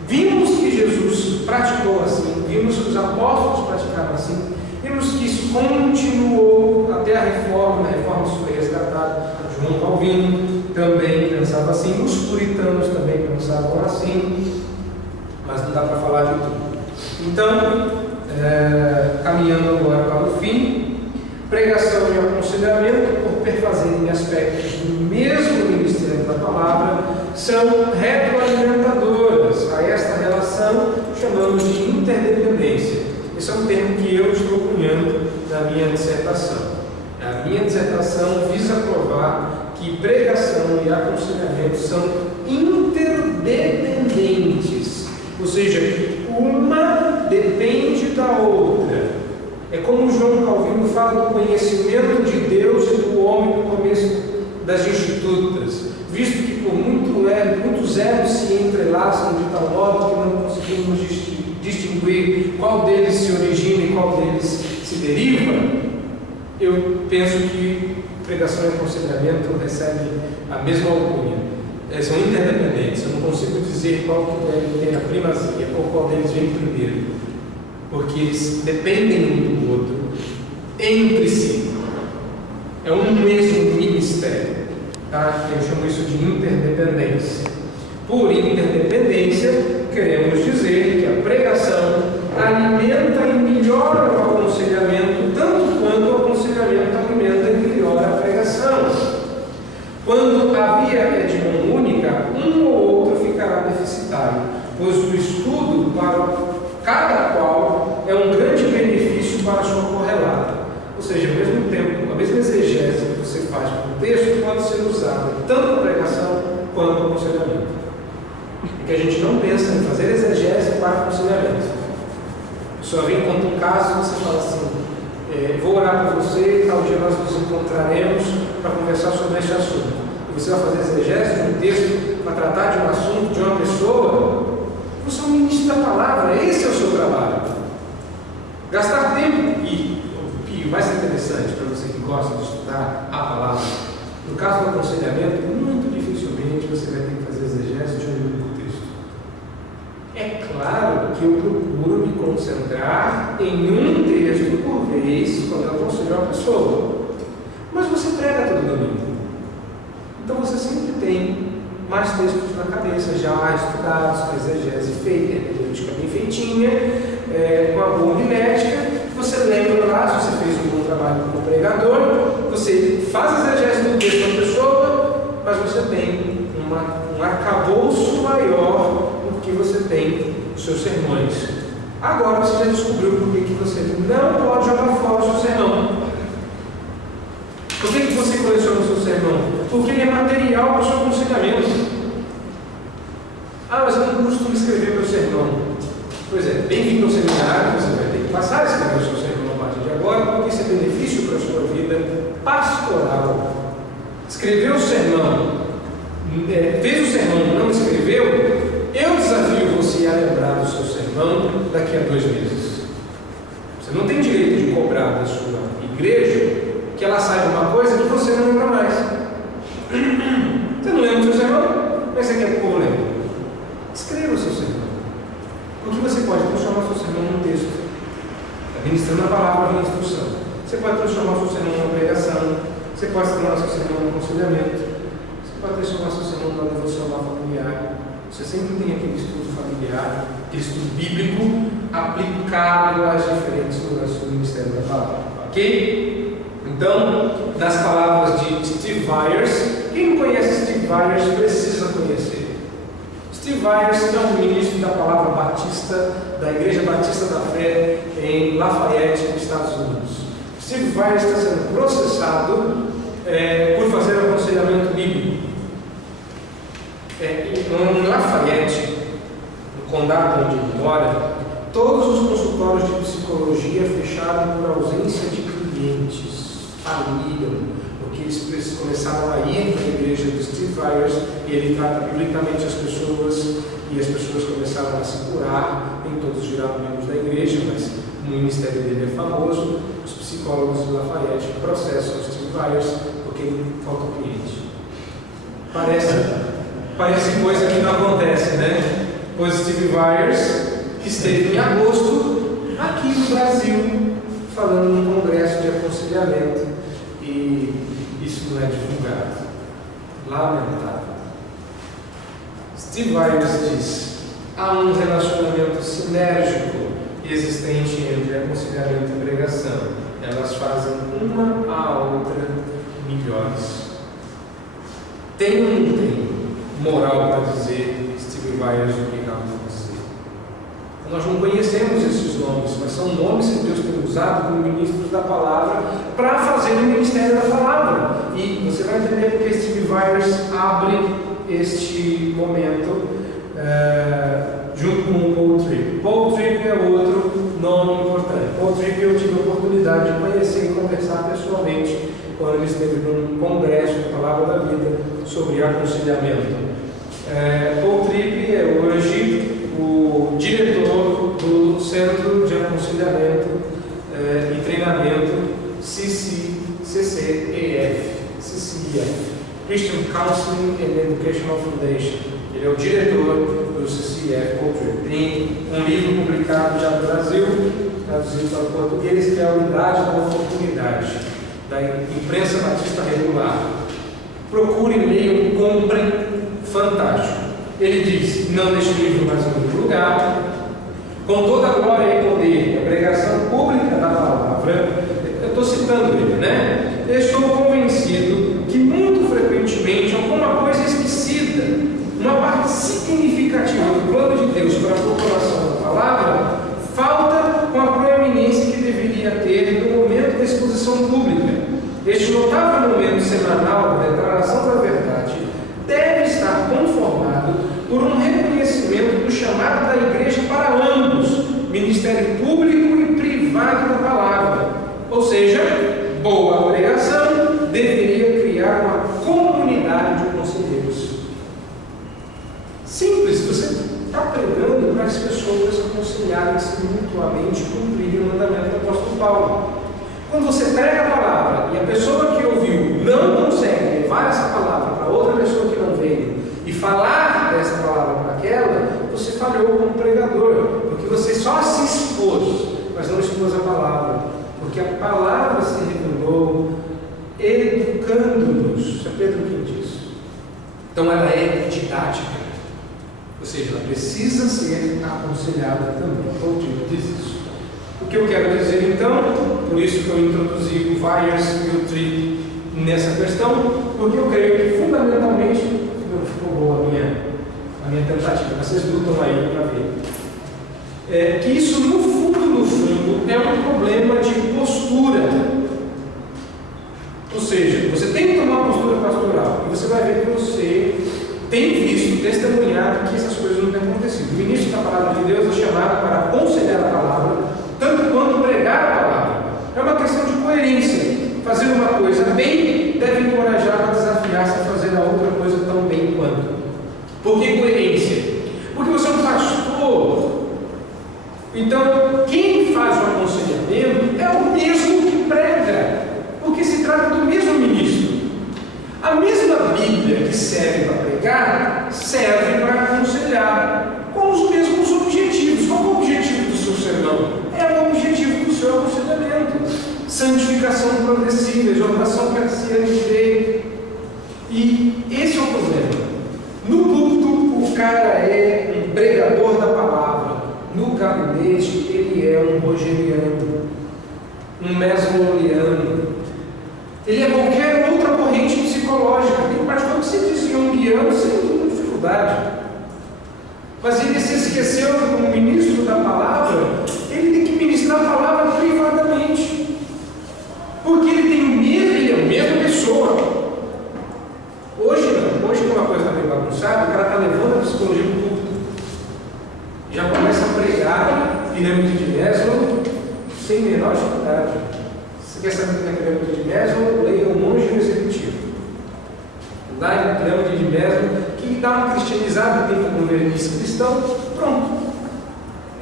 vimos que Jesus praticou assim, vimos que os apóstolos praticaram assim, vimos que isso continuou até a reforma isso foi resgatado. João Calvino também pensava assim, os puritanos também pensavam assim, mas não dá para falar de tudo. Então, caminhando agora para o fim, pregação e aconselhamento, por perfazerem aspectos do mesmo ministério da palavra, são retroalimentadoras a esta relação, chamamos de interdependência. Esse é um termo que eu estou cunhando na minha dissertação. A minha dissertação visa provar que pregação e aconselhamento são interdependentes, ou seja, que uma depende da outra. É como João Calvino fala do conhecimento de Deus e do homem no começo das Institutas, visto que por muitos elos se entrelaçam de tal modo que não conseguimos distinguir qual deles se origina e qual deles se deriva. Eu penso que pregação e aconselhamento recebem a mesma alcunha. São interdependentes. Eu não consigo dizer qual que deve ter a primazia ou qual deles vem primeiro, porque eles dependem um do outro entre si. É um mesmo ministério. Tá? Eu chamo isso de interdependência. Por interdependência, queremos dizer que a pregação alimenta e melhora o aconselhamento, tanto quanto o aconselhamento alimenta e melhora a pregação. Quando a via é de mão única, um ou outro ficará deficitário, pois o estudo para cada qual é um grande benefício para a sua correlata. Ou seja, ao mesmo tempo, a mesma exegese que você faz para o texto pode ser usada tanto na pregação quanto no aconselhamento. Porque a gente não pensa em fazer exegese para aconselhamento. Só vem conta um caso e você fala assim, vou orar por você, tal dia nós nos encontraremos para conversar sobre este assunto. E você vai fazer exegese de um texto para tratar de um assunto, de uma pessoa. Você é um ministro da palavra, esse é o seu trabalho. Gastar tempo, e o mais interessante para você que gosta de estudar a palavra, no caso do aconselhamento, muito dificilmente você vai ter que fazer exegese de um único texto. É claro que eu procuro me concentrar em um texto por vez quando eu aconselho uma pessoa, mas você prega todo domingo. Então você sempre tem mais textos na cabeça, já estudados, com a exegese feita, hermenêutica bem feitinha, com a boa homilética. Você lembra lá, se você fez um pregador, você faz exegese do texto da pessoa, mas você tem um arcabouço maior do que você tem os seus sermões. Agora você já descobriu por que você não pode jogar fora o seu sermão. Por que você coleciona o seu sermão? Porque ele é material para o seu aconselhamento. Ah, mas eu não costumo escrever meu sermão. Pois é, bem-vindo ao seminário, você vai ter que passar a escrever o seu sermão a partir de agora, porque isso é benefício para a sua vida pastoral. Escreveu o sermão, fez o sermão e não escreveu, eu desafio você a lembrar do seu sermão daqui a 2 meses. Você não tem direito de cobrar da sua igreja que ela saiba uma coisa que você não lembra mais. Você não lembra do seu sermão? Mas você quer que o povo lembre? Escreva o seu sermão. Porque você pode transformar o seu sermão num texto, administrando a palavra em instrução. Você pode transformar o seu sermão numa pregação. Você pode transformar o seu sermão num aconselhamento. Você pode transformar o seu sermão numa devocional familiar. Você sempre tem aquele estudo familiar, aquele estudo bíblico aplicado às diferentes lugares do ministério da palavra. Ok? Então, nas palavras de Steve Byers, quem não conhece Steve Byers precisa conhecer. Steve Byers é um ministro da palavra batista, da Igreja Batista da Fé em Lafayette, nos Estados Unidos. Steve Byers está sendo processado por fazer aconselhamento bíblico. Em Lafayette, no condado onde ele mora, todos os consultórios de psicologia fecharam por ausência de clientes. Faliram, porque eles começaram a ir para a igreja do Steve Byers e ele trata biblicamente as pessoas e as pessoas começaram a se curar. Nem todos viraram membros da igreja, mas o ministério dele é famoso. Os psicólogos de Lafayette processam o Steve Byers porque falta cliente. Parece coisa que não acontece, né? Pois Steve Byers esteve em agosto aqui no Brasil falando num congresso de aconselhamento e isso não é divulgado. Lamentável. Steve Byers diz: há um relacionamento sinérgico existente entre aconselhamento e pregação. Elas fazem uma a outra melhores. Tem ou não tem moral para dizer Steve Byers o que acaba de dizer? Nós não conhecemos esses nomes, mas são nomes que Deus tem usado como ministros da palavra para fazer o ministério da palavra. E você vai entender porque Steve Byers abre este momento junto com o Paul Tripp. Paul Tripp é outro nome importante. Paul Tripp eu tive a oportunidade de conhecer e conversar pessoalmente quando ele esteve num congresso de Palavra da Vida sobre aconselhamento. Paul Tripp é hoje o diretor do Centro de Aconselhamento e Treinamento CCEF, Christian Counseling and Educational Foundation. Ele é o diretor do CCEF. Tem um livro publicado já no Brasil, traduzido para o português, que é a Unidade da Oportunidade, da Imprensa Batista Regular. Procurem, leiam, comprem, fantástico. Ele diz: não deixe o livro mais em nenhum lugar, com toda a glória e poder, a pregação pública da palavra. Eu estou citando ele, né? Eu estou convencido que muito frequentemente alguma coisa esquecida, uma parte significativa do plano de Deus para a proclamação da palavra, falta com a proeminência que deveria ter no momento da exposição pública. Este notável momento semanal da declaração da verdade deve estar conformado por um reconhecimento do chamado da igreja para ambos, ministério público e privado da palavra. Ou seja, boa pregação deveria criar uma comunidade de conselheiros. Simples, você está pregando para as pessoas aconselharem-se mutuamente cumprirem o mandamento do apóstolo Paulo. Quando você prega a palavra e a pessoa que ouviu não consegue levar essa palavra para outra pessoa que não veio e falar dessa palavra para aquela, você falhou como pregador, porque você só se expôs, mas não expôs a palavra, porque a palavra se revelou educando-nos. Isso é Pedro quem diz. Então ela é didática, ou seja, ela precisa ser aconselhada também. Paulo diz isso. O que eu quero dizer então, por isso que eu introduzi o Weier's e o Tripp nessa questão, porque eu creio que fundamentalmente, não ficou boa a minha tentativa, vocês lutam aí para ver, que isso no fundo é um problema de postura. Ou seja, você tem que tomar uma postura pastoral, e você vai ver que você tem visto, testemunhado que essas coisas não têm acontecido. O ministro da palavra de Deus é chamado para aconselhar a palavra, tanto quanto pregar a palavra. É uma questão de coerência. Fazer uma coisa bem deve encorajar a desafiar-se a fazer a outra coisa tão bem quanto. Por que coerência? Porque você é um pastor. Então, quem faz o aconselhamento é o mesmo que prega, porque se trata do mesmo ministro. A mesma Bíblia que serve para pregar, serve para aconselhar, com os mesmos objetivos. Qual é o objetivo do seu sermão? É o objetivo do seu aconselhamento. Santificação progressiva, exortação perseverante de direito. E esse é o problema. No púlpito, o cara é um pregador da palavra. No gabinete, ele é um rogeriano, um mesololiano. Ele é qualquer outra corrente psicológica. Tem pastor que se diz junguiano sem nenhuma dificuldade. Mas ele se esqueceu que, como ministro da palavra, ele tem que ministrar a palavra privadamente. Porque ele tem medo, ele é a mesma pessoa. Hoje não, hoje como a coisa está bem bagunçada, o cara está levando a psicologia para o púlpito. Já começa a pregar pirâmide de Maslow sem menor dificuldade. Você quer saber o que é pirâmide de Maslow? Leia O Monge Executivo. Lá em pirâmide de Maslow, que dá uma cristianizada, tem como verniz cristão, pronto.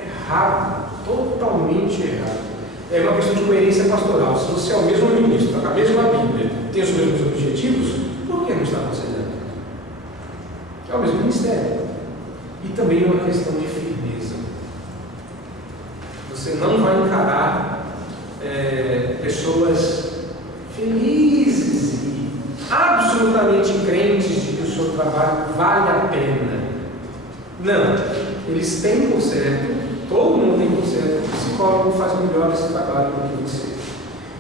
Errado, totalmente errado. É uma questão de coerência pastoral. Se você é o mesmo ministro, está com a mesma Bíblia, tem os mesmos objetivos, por que não está aconselhando? É o mesmo ministério. E também é uma questão de firmeza. Você não vai encarar pessoas felizes e absolutamente crentes de que o seu trabalho vale a pena. Não. Eles têm por certo. Todo mundo tem por certo, o psicólogo faz melhor esse trabalho do que você.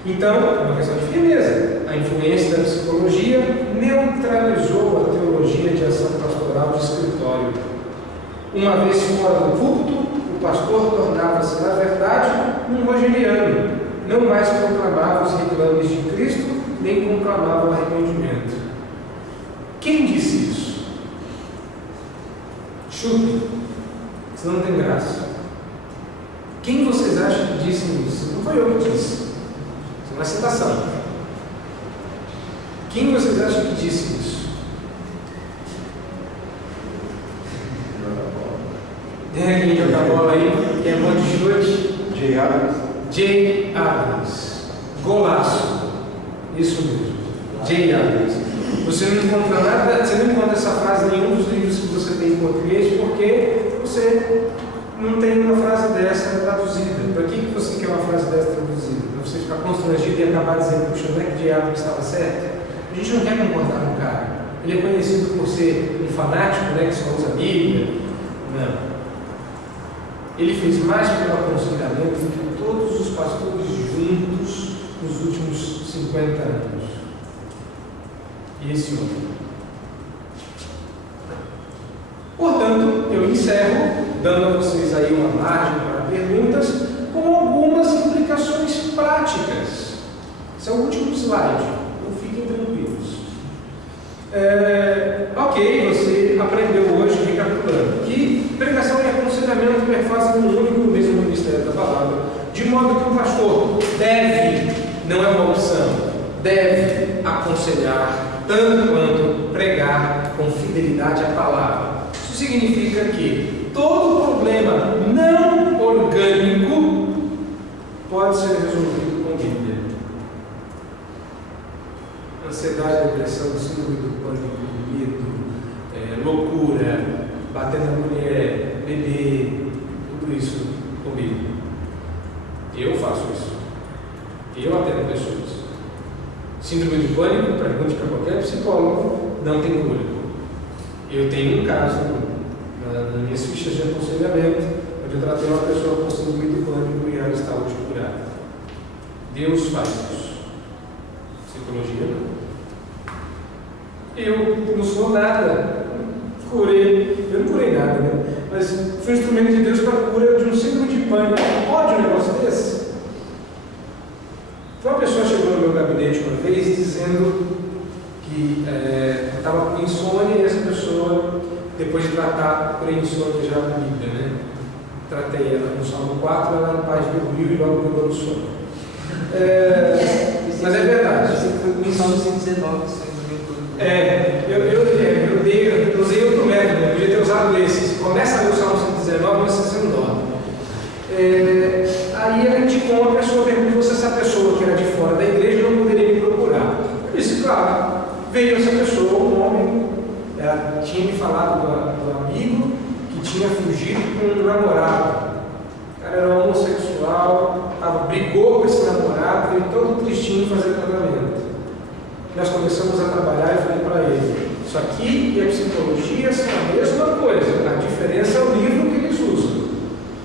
Então, é uma questão de firmeza. A influência da psicologia neutralizou a teologia de ação pastoral de escritório. Uma vez fora do púlpito, o pastor tornava-se, na verdade, um rogeriano. Não mais proclamava os reclames de Cristo, nem conclamava o arrependimento. Quem disse isso? Chute, senão não tem graça. Quem vocês acham que disse isso? Não foi eu que disse. Isso é uma citação. Quem vocês acham que disse isso? Quem joga a bola aí? Quem é bom de chute? Jay Adams. Golaço. Isso mesmo. Jay Adams. Você não encontra nada, você não encontra essa frase em nenhum dos livros que você tem em português, porque você não tem uma frase dessa traduzida. Para que você quer uma frase dessa traduzida? Para você ficar constrangido e acabar dizendo, puxa, não é que diabo estava certo? A gente não quer concordar com o cara. Ele é conhecido por ser um fanático, né, que só usa a Bíblia. Não. Ele fez mais pelo aconselhamento do que todos os pastores juntos nos últimos 50 anos. E esse homem. Portanto, eu encerro, dando a vocês aí uma margem para perguntas, com algumas implicações práticas. Esse é o último slide, então fiquem tranquilos. Ok, você aprendeu hoje, recapitulando, que pregação e aconselhamento perfazem um único e mesmo ministério da palavra, de modo que o pastor deve, não é uma opção, deve aconselhar, tanto quanto pregar com fidelidade à palavra. Isso significa que todo problema não orgânico pode ser resolvido com Bíblia. Ansiedade, depressão, síndrome do pânico, medo, loucura, bater na mulher, beber, tudo isso com Bíblia. Eu faço isso. Eu atendo pessoas. Síndrome do pânico, pergunte para qualquer psicólogo, não tem cura. Eu tenho um caso nas minhas fichas de aconselhamento, onde eu tratei uma pessoa com síndrome do pânico e ela está hoje curada. Deus faz isso. Psicologia não. Eu não sou nada. Eu não curei nada, né? Mas fui instrumento de Deus para a cura de um síndrome de pânico. Pode um negócio desse? Uma pessoa chegou no meu gabinete uma vez dizendo que estava com insônia, e essa pessoa, depois de tratar por insônia já na Bíblia, né? Tratei ela no Salmo 4, ela em paz dormiu e logo pegou no sono. Mas é verdade. Foi em Salmo 119, eu usei outro método, eu podia ter usado esse. Começa a ler o Salmo 119, mas você não dorme. Aí ela indicou uma pessoa, perguntou se essa pessoa que era de fora da igreja não poderia me procurar. Eu disse, claro. Veio essa pessoa, um homem, ela tinha me falado do amigo que tinha fugido com um namorado. O cara era homossexual, brigou com esse namorado, veio todo tristinho fazer tratamento. Nós começamos a trabalhar e falei para ele, isso aqui e a psicologia são a mesma coisa, a diferença é o livro que eles usam.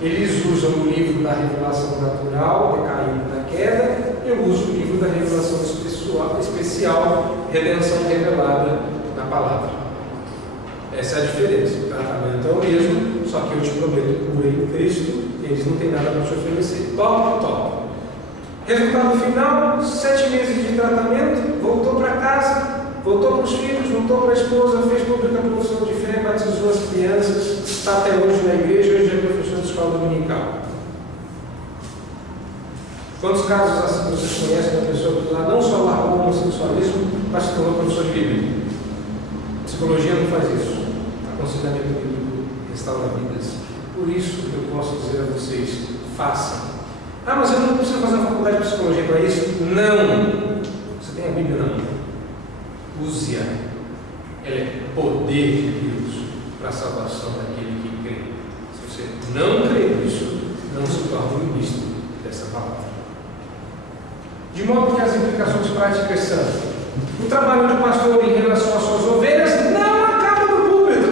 Eles usam o livro da revelação natural, decaído da queda, eu uso o livro da revelação especial, redenção revelada na palavra. Essa é a diferença. O tratamento é o mesmo, só que eu te prometo cura em Cristo, e eles não têm nada para te oferecer. Top. Resultado final, 7 meses de tratamento, voltou para casa, voltou para os filhos, voltou para a esposa, fez pública profissão de fé, batizou as crianças, está até hoje na igreja, hoje é professor de escola dominical. Quantos casos assim vocês conhecem da pessoa que lá não só largou o homossexualismo, mas se tornou professor de Bíblia? Psicologia não faz isso. Aconselhamento bíblico restaura vidas. Por isso que eu posso dizer a vocês, façam. Mas eu não preciso fazer uma faculdade de psicologia para isso? Não! Você tem a Bíblia na mão. Use-a. Ela é poder de Deus para a salvação daquele que crê. Se você não crê nisso, não se torna um ministro dessa palavra. De modo que as implicações práticas são: o trabalho do pastor em relação às suas ovelhas não acaba no púlpito.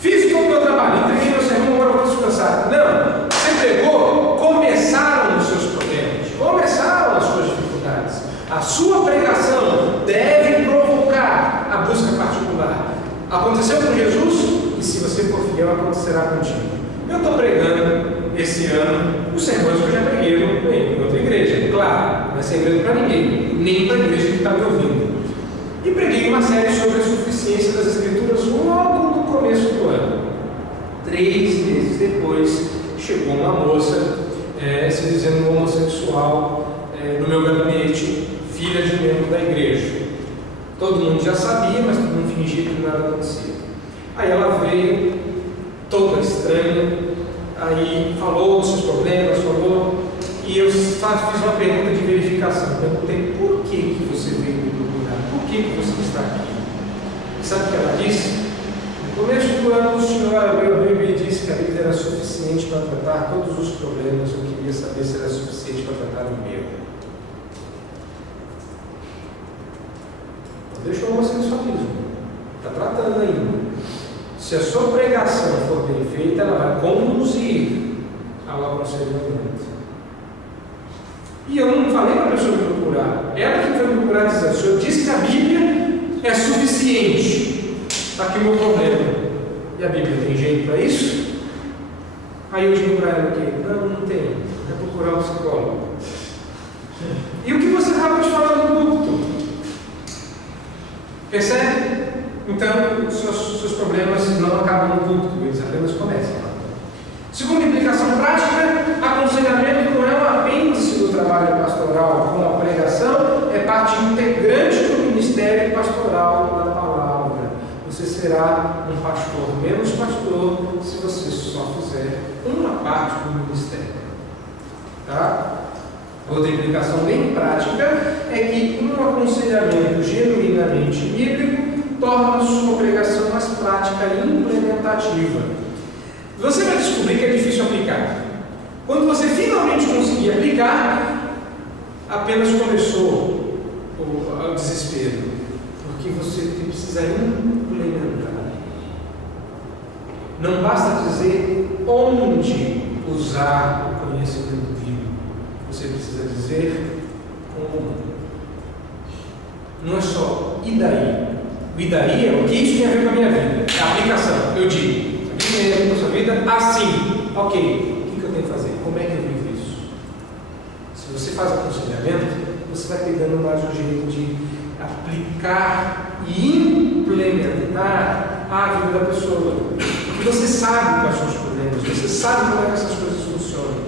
Fiz todo o meu trabalho, entreguei meu sermão, agora vou descansar. Não! Você pregou, começaram os seus problemas, começaram as suas dificuldades. A sua pregação deve provocar a busca particular. Aconteceu com Jesus, e se você for fiel, acontecerá contigo. Eu estou pregando esse ano os sermões que eu já preguei em outra igreja. Claro, não é segredo para ninguém, nem para a igreja que está me ouvindo. E preguei uma série sobre a suficiência das Escrituras logo no começo do ano. 3 meses depois, chegou uma moça, se dizendo homossexual, no meu gabinete, filha de membro da igreja. Todo mundo já sabia, mas todo mundo fingia que nada acontecia. Aí ela veio, toda estranha, aí falou dos seus problemas, e eu fiz uma pergunta de verificação. Eu perguntei, por que você veio me procurar? Por que você está aqui? E sabe o que ela disse? No começo do ano, o senhor abriu a Bíblia e disse que a Bíblia era suficiente para tratar todos os problemas. Eu queria saber se era suficiente para tratar o meu. Não deixou o homossexualismo. Está tratando ainda. Se a sua pregação for bem feita, ela vai conduzir ao aconselhamento. E eu não falei para a pessoa me procurar. Ela que foi me procurar dizendo: o senhor disse que a Bíblia é suficiente. Está aqui o meu problema. E a Bíblia tem jeito para isso? Aí eu digo para ela o quê? Não tem. É procurar um psicólogo. E o que você acaba de falar no púlpito? Percebe? Então, os seus problemas não acabam no púlpito, eles apenas começam. Segunda implicação prática: aconselhamento não é um apêndice do trabalho pastoral, como a pregação é parte integrante do ministério pastoral da palavra. Você será um pastor menos pastor se você só fizer uma parte do ministério. Tá? Outra implicação bem prática é que um aconselhamento genuinamente bíblico torna sua pregação mais prática e implementativa. Você vai descobrir que é difícil aplicar. Quando você finalmente conseguir aplicar, apenas começou o desespero, porque você precisa implementar. Não basta dizer onde usar o conhecimento bíblico. Você precisa dizer como. Não é só e daí. O e daí é o que isso tem a ver com a minha vida. É a aplicação. Eu digo, a Bíblia tem a ver com a sua vida assim. Ok, o que eu tenho que fazer? Como é que eu vivo isso? Se você faz aconselhamento, você vai pegando mais um jeito de aplicar e implementar a vida da pessoa. Porque você sabe quais são os problemas, você sabe como é que essas coisas funcionam.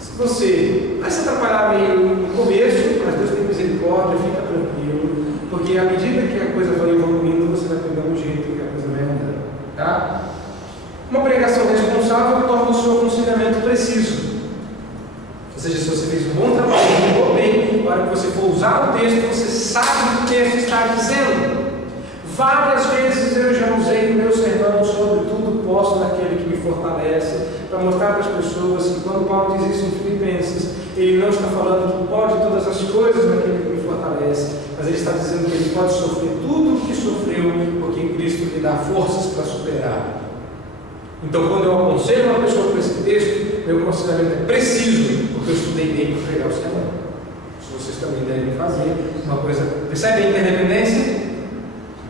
Se você vai se atrapalhar meio no começo, mas Deus tem misericórdia, fica tranquilo, porque à medida que a coisa vai evoluindo, você vai pegando o jeito que a coisa vai andando. Tá? Uma pregação responsável torna o seu aconselhamento preciso. Ou seja, se você fez um bom trabalho, ficou bem, na hora que você for usar o texto, você sabe o que o texto está dizendo. Várias vezes eu já usei o meu sermão sobre tudo posso naquele que me fortalece, para mostrar para as pessoas que quando Paulo diz isso em Filipenses, ele não está falando que pode todas as coisas naquele que me fortalece, mas ele está dizendo que ele pode sofrer tudo o que sofreu, porque Cristo lhe dá forças para superar. Então, quando eu aconselho uma pessoa com esse texto, meu aconselhamento é preciso, porque eu estudei bem para pregar o sermão. Se vocês também devem fazer uma coisa, percebe a interdependência?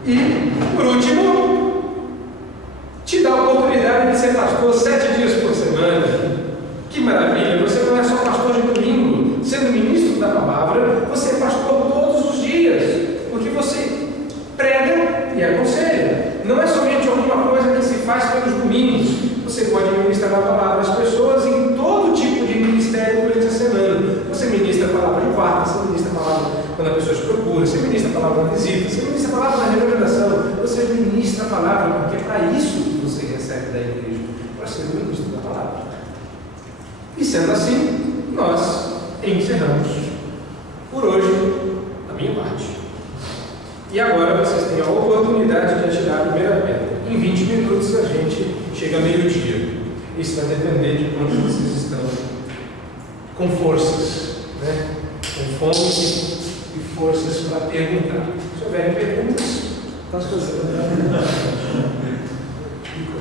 E, por último, te dá a oportunidade de ser pastor 7 dias por semana. Que maravilha! Você não é só pastor de domingo. Sendo ministro da palavra, você é pastor todos os dias, porque você prega e aconselha. Não é somente alguma coisa que se faz pelos domingos. Você pode ministrar a palavra às pessoas em todo tipo de ministério durante a semana. Você ministra a palavra de quarta, você ministra a palavra quando a pessoa te procura, você ministra a palavra na visita, você ministra a palavra na recomendação, você ministra a palavra, porque é para isso que você recebe da igreja, para ser o ministro da palavra. E sendo assim, nós encerramos por hoje a minha parte. E agora vocês têm a oportunidade de atirar a primeira pedra. Em 20 minutos a gente chega a meio-dia. Isso vai depender de quanto vocês estão com forças, né? Com fome e forças para perguntar. Se houverem perguntas, Posso fazer?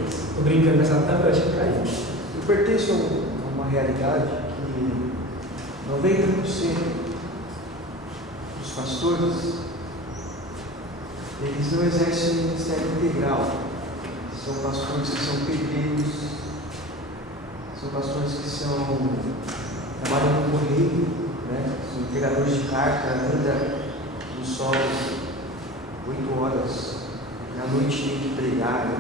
Estou brincando, mas a tampa tinha caído. Eu pertenço a uma realidade que 90% dos pastores eles não exercem o ministério integral. São pastores que são pedreiros, são pastores que trabalham no correio, né? São entregadores de carta, andam no sol 8 horas, na noite tem que pregar. Né?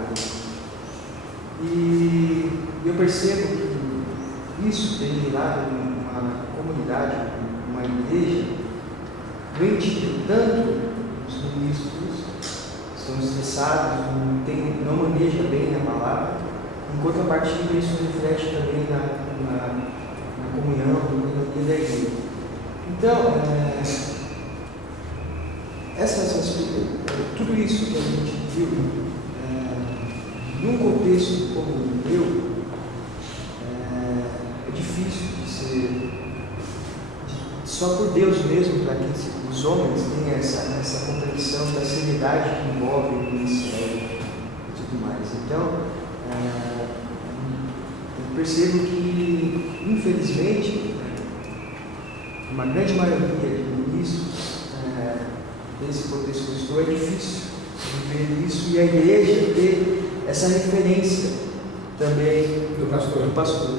E eu percebo que isso tem virado uma comunidade, uma igreja, doente tanto os ministros estão estressados, não manejam bem a palavra, em contrapartida isso reflete também na comunhão, no dia da igreja. Então, tudo isso que a gente viu, num contexto como o meu, é difícil de ser, só por Deus mesmo, para que os homens tenham essa compreensão da seriedade que envolve o ministério e tudo mais. Então, eu percebo que, infelizmente, uma grande maioria de ministros, nesse contexto que eu estou, é difícil viver isso e a igreja ter essa referência também do pastor.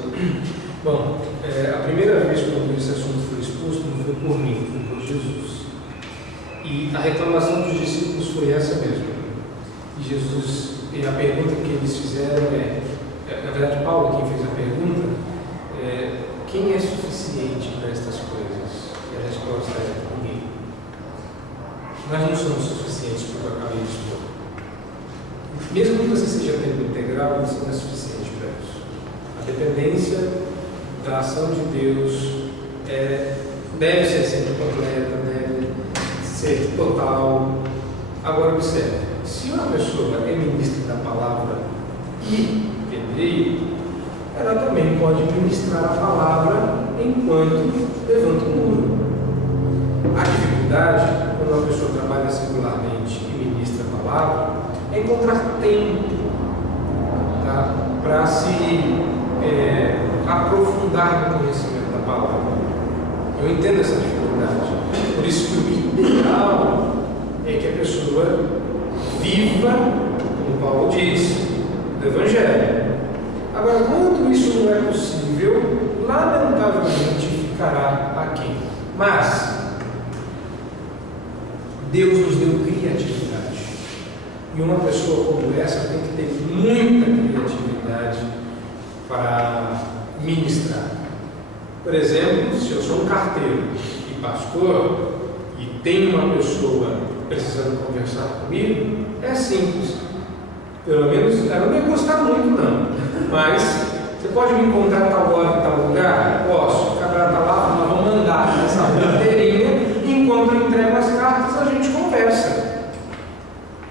Bom, a primeira vez quando esse assunto foi exposto não foi por mim, foi por Jesus. E a reclamação dos discípulos foi essa mesmo. E Jesus, e a pergunta que eles fizeram na verdade Paulo quem fez a pergunta, quem é suficiente para estas coisas? E a resposta é ninguém. Nós não somos suficientes para o que eu acabei de expor. Mesmo que você seja tempo integral, você não é suficiente para isso. A dependência da ação de Deus deve ser sempre completa, deve ser total. Agora observe, se uma pessoa é ministra da palavra e pedreiro, ela também pode ministrar a palavra enquanto levanta o muro. A dificuldade, quando uma pessoa trabalha singularmente e ministra a palavra, é encontrar tempo, tá? Para se aprofundar no conhecimento da palavra. Eu entendo essa dificuldade. Por isso que o ideal é que a pessoa viva, como Paulo diz, do Evangelho. Agora, quando isso não é possível, lamentavelmente ficará aqui. Mas Deus nos deu criatividade. E uma pessoa como essa tem que ter muita criatividade para ministrar. Por exemplo, se eu sou um carteiro e pastor e tem uma pessoa precisando conversar comigo, é simples. Pelo menos ela não ia gostar muito, não. Mas você pode me encontrar em tal hora, em tal lugar? Posso. O cara está lá, nós vamos mandar nessa carteirinha. Enquanto eu entrego as cartas, a gente conversa.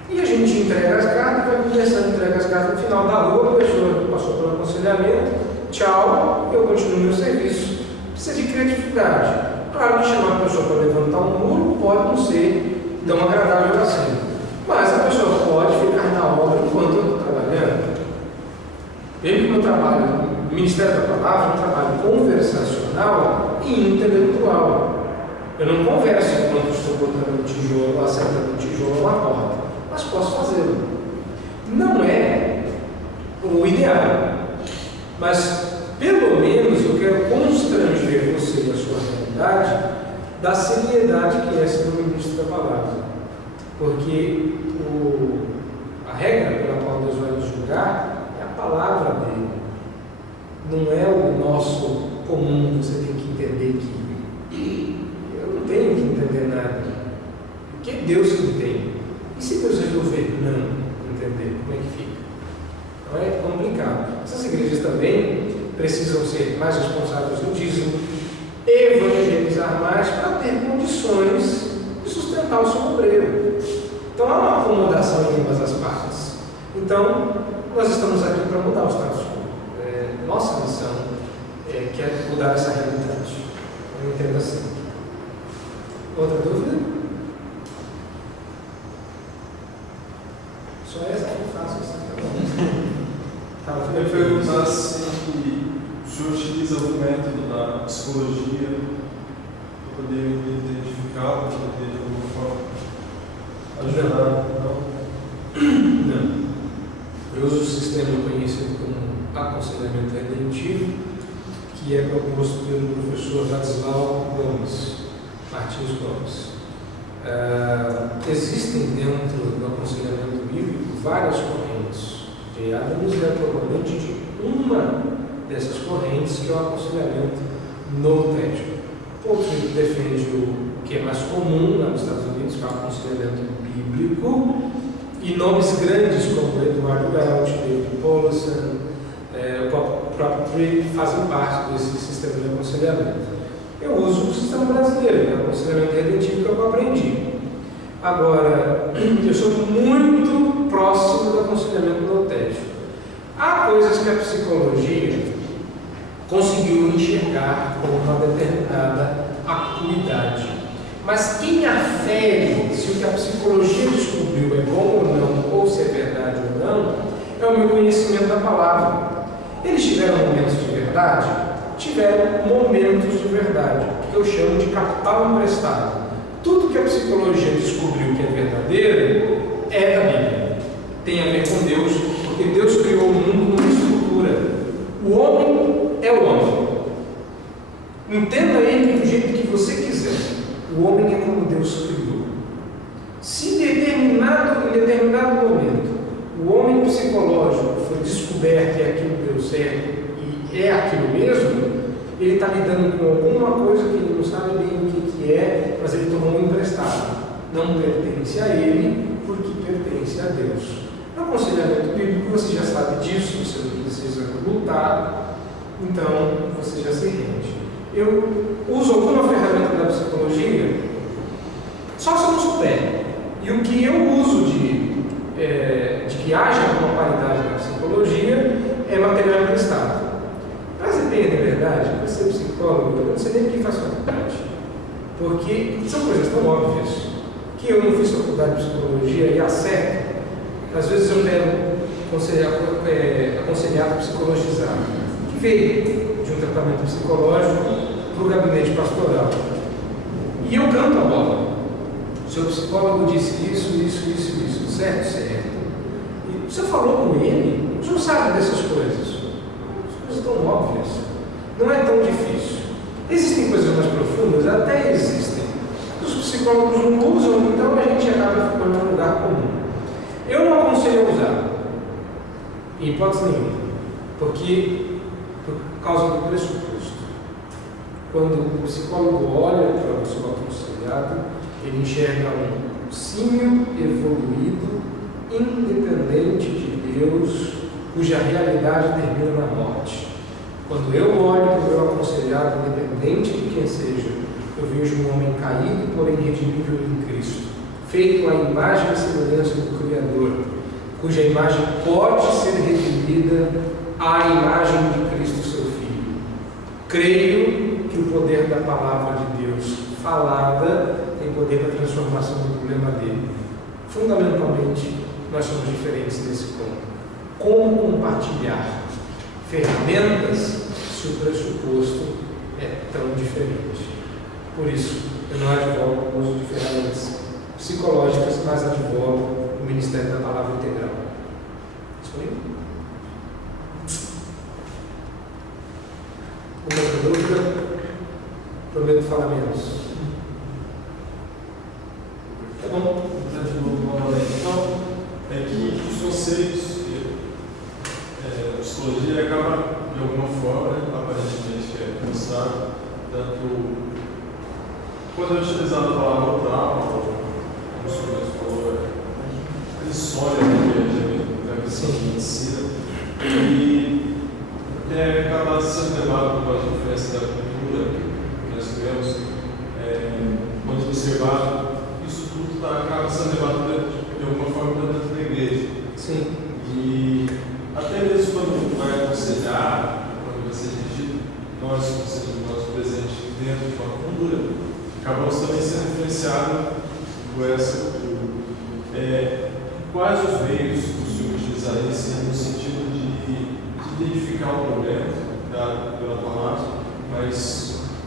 E a gente entrega as cartas, vai conversando, entrega as cartas no final da rua, a pessoa passou pelo aconselhamento, tchau, eu continuo meu serviço. Precisa de criatividade. Claro que chamar a pessoa para levantar um muro pode não ser tão agradável assim. Mas a pessoa pode ficar na obra enquanto eu estou trabalhando. Mesmo que o meu trabalho no Ministério da Palavra é um trabalho conversacional e intelectual. Eu não converso enquanto estou botando um tijolo, acertando um tijolo na porta, mas posso fazê-lo. Não é o ideal, mas pelo menos eu quero constranger você e a sua realidade da seriedade que é ser um ministro da palavra. Porque a regra pela qual Deus vai nos julgar é a palavra dele. Não é o nosso comum, você tem que entender que eu não tenho que entender nada. Porque é Deus que tem. E se Deus resolver não entender, como é que fica? Então é complicado. Essas igrejas também precisam ser mais responsáveis no dízimo, evangelizar mais para ter condições de sustentar o seu obreiro. Então há uma acomodação em ambas as partes. Então, nós estamos aqui para mudar o status quo. Nossa missão que é mudar essa realidade. Eu entendo assim. Outra dúvida? Só essa que eu faço. Eu ia perguntar se o senhor utiliza algum método da psicologia para poder identificar, para poder de alguma forma ajudar? Não. Eu uso o sistema conhecido como aconselhamento redentivo, que é proposto pelo professor Ladislau Martins Gomes. Existem dentro do aconselhamento bíblico várias correntes. J. Adams é provavelmente de uma dessas correntes, que é o aconselhamento notético. Outro defende o que é mais comum lá nos Estados Unidos, que é o aconselhamento bíblico, e nomes grandes como Eduardo Galt, David Powlison, o próprio Tripp fazem parte desse sistema de aconselhamento. Eu uso o sistema brasileiro, que é o aconselhamento redentivo, que eu aprendi. Agora, eu sou muito próximo do aconselhamento notético. Há coisas que a psicologia conseguiu enxergar com uma determinada acuidade. Mas quem afere se o que a psicologia descobriu é bom ou não, ou se é verdade ou não, é o meu conhecimento da palavra. Eles tiveram momentos de verdade? Tiveram momentos de verdade, que eu chamo de capital emprestado. Tudo que a psicologia descobriu que é verdadeiro é da Bíblia. Tem a ver com Deus, porque Deus criou o mundo numa estrutura. O homem é o homem. Entenda ele do jeito que você quiser. O homem é como Deus criou. Se em determinado momento o homem psicológico foi descoberto e aquilo deu certo e é aquilo mesmo, ele está lidando com alguma coisa que ele não sabe bem o que é, mas ele tomou um emprestado. Não pertence a ele, porque pertence a Deus. No aconselhamento bíblico você já sabe disso, você não precisa lutar, então você já se rende. Eu uso alguma ferramenta da psicologia só se eu não souber. E o que eu uso de que haja uma qualidade na psicologia é material emprestado. Para você ter a verdade, para ser psicólogo, eu não sei nem quem faz faculdade. Porque são coisas tão óbvias que eu não fiz faculdade de psicologia e acerto. Às vezes eu quero aconselhado psicologizado. veio de um tratamento psicológico para o gabinete pastoral. E eu canto a bola. O seu psicólogo disse isso, certo. E você falou com ele? O senhor sabe dessas coisas? As coisas tão óbvias. Não é tão difícil. Existem coisas mais profundas? Até existem. Os psicólogos não usam, então a gente acaba ficando num lugar comum. Eu não aconselho a usar, em hipótese nenhuma, porque por causa do pressuposto. Quando o psicólogo olha para o seu aconselhado, ele enxerga um símio evoluído, independente de Deus, cuja realidade termina na morte. Quando eu olho para o meu aconselhado, independente de quem seja, eu vejo um homem caído, porém redimível em Cristo, feito à imagem e semelhança do Criador, cuja imagem pode ser redimida à imagem de Cristo, seu Filho. Creio que o poder da palavra de Deus falada tem poder para a transformação do problema dele. Fundamentalmente, nós somos diferentes nesse ponto. Como compartilhar ferramentas se o pressuposto é tão diferente? Por isso, eu não advogo o uso de ferramentas psicológicas, mas advogo o Ministério da Palavra Integral. Disponível? Uma outra dúvida? Prometo falar menos. Tá bom? Então, é que os conceitos a psicologia acaba, de alguma forma, aparentemente, que é mostrado, tanto quando é utilizada a palavra trauma, como o senhor falou, a história da questão de medicina, e acaba sendo levado pela diferença da cultura que nós tivemos, quando observado, isso tudo acaba sendo levado de alguma forma dentro da igreja. Sim. E até mesmo quando vai aconselhar, quando vai ser dirigido, nós, nós presentes dentro de uma cultura, acabamos também sendo influenciados por essa cultura. Quais os meios que o senhor utilizaria no sentido de identificar o problema pela palavra, mas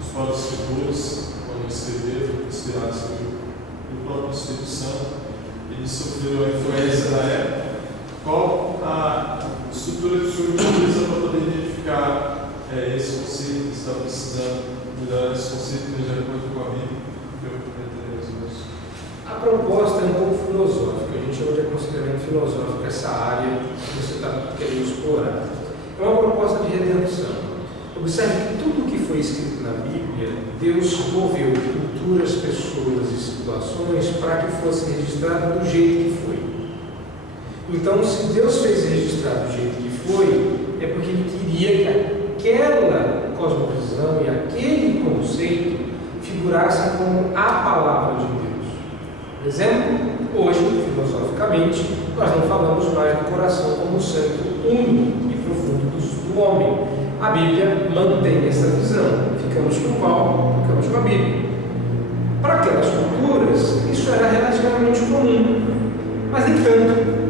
os próprios escritores, quando escreveram, inspirados pelo próprio Espírito Santo, eles sofreram a influência da época. Qual a estrutura que o senhor utiliza para poder identificar esse conceito que está precisando mudar esse conceito de acordo com a Bíblia? A proposta é um pouco filosófica. A gente chama de aconselhamento filosófico essa área que você está querendo explorar. É uma proposta de redenção. Observe que tudo que foi escrito na Bíblia, Deus moveu culturas, pessoas e situações para que fosse registrado do jeito que foi. Então, se Deus fez registrar do jeito que foi, é porque Ele queria que aquela cosmovisão e aquele conceito figurassem como a palavra de Deus. Por exemplo, hoje, filosoficamente, nós não falamos mais do coração como o centro único e profundo do homem. A Bíblia mantém essa visão. Ficamos com qual? Ficamos com a Bíblia. Para aquelas culturas, isso era relativamente comum, mas nem tanto.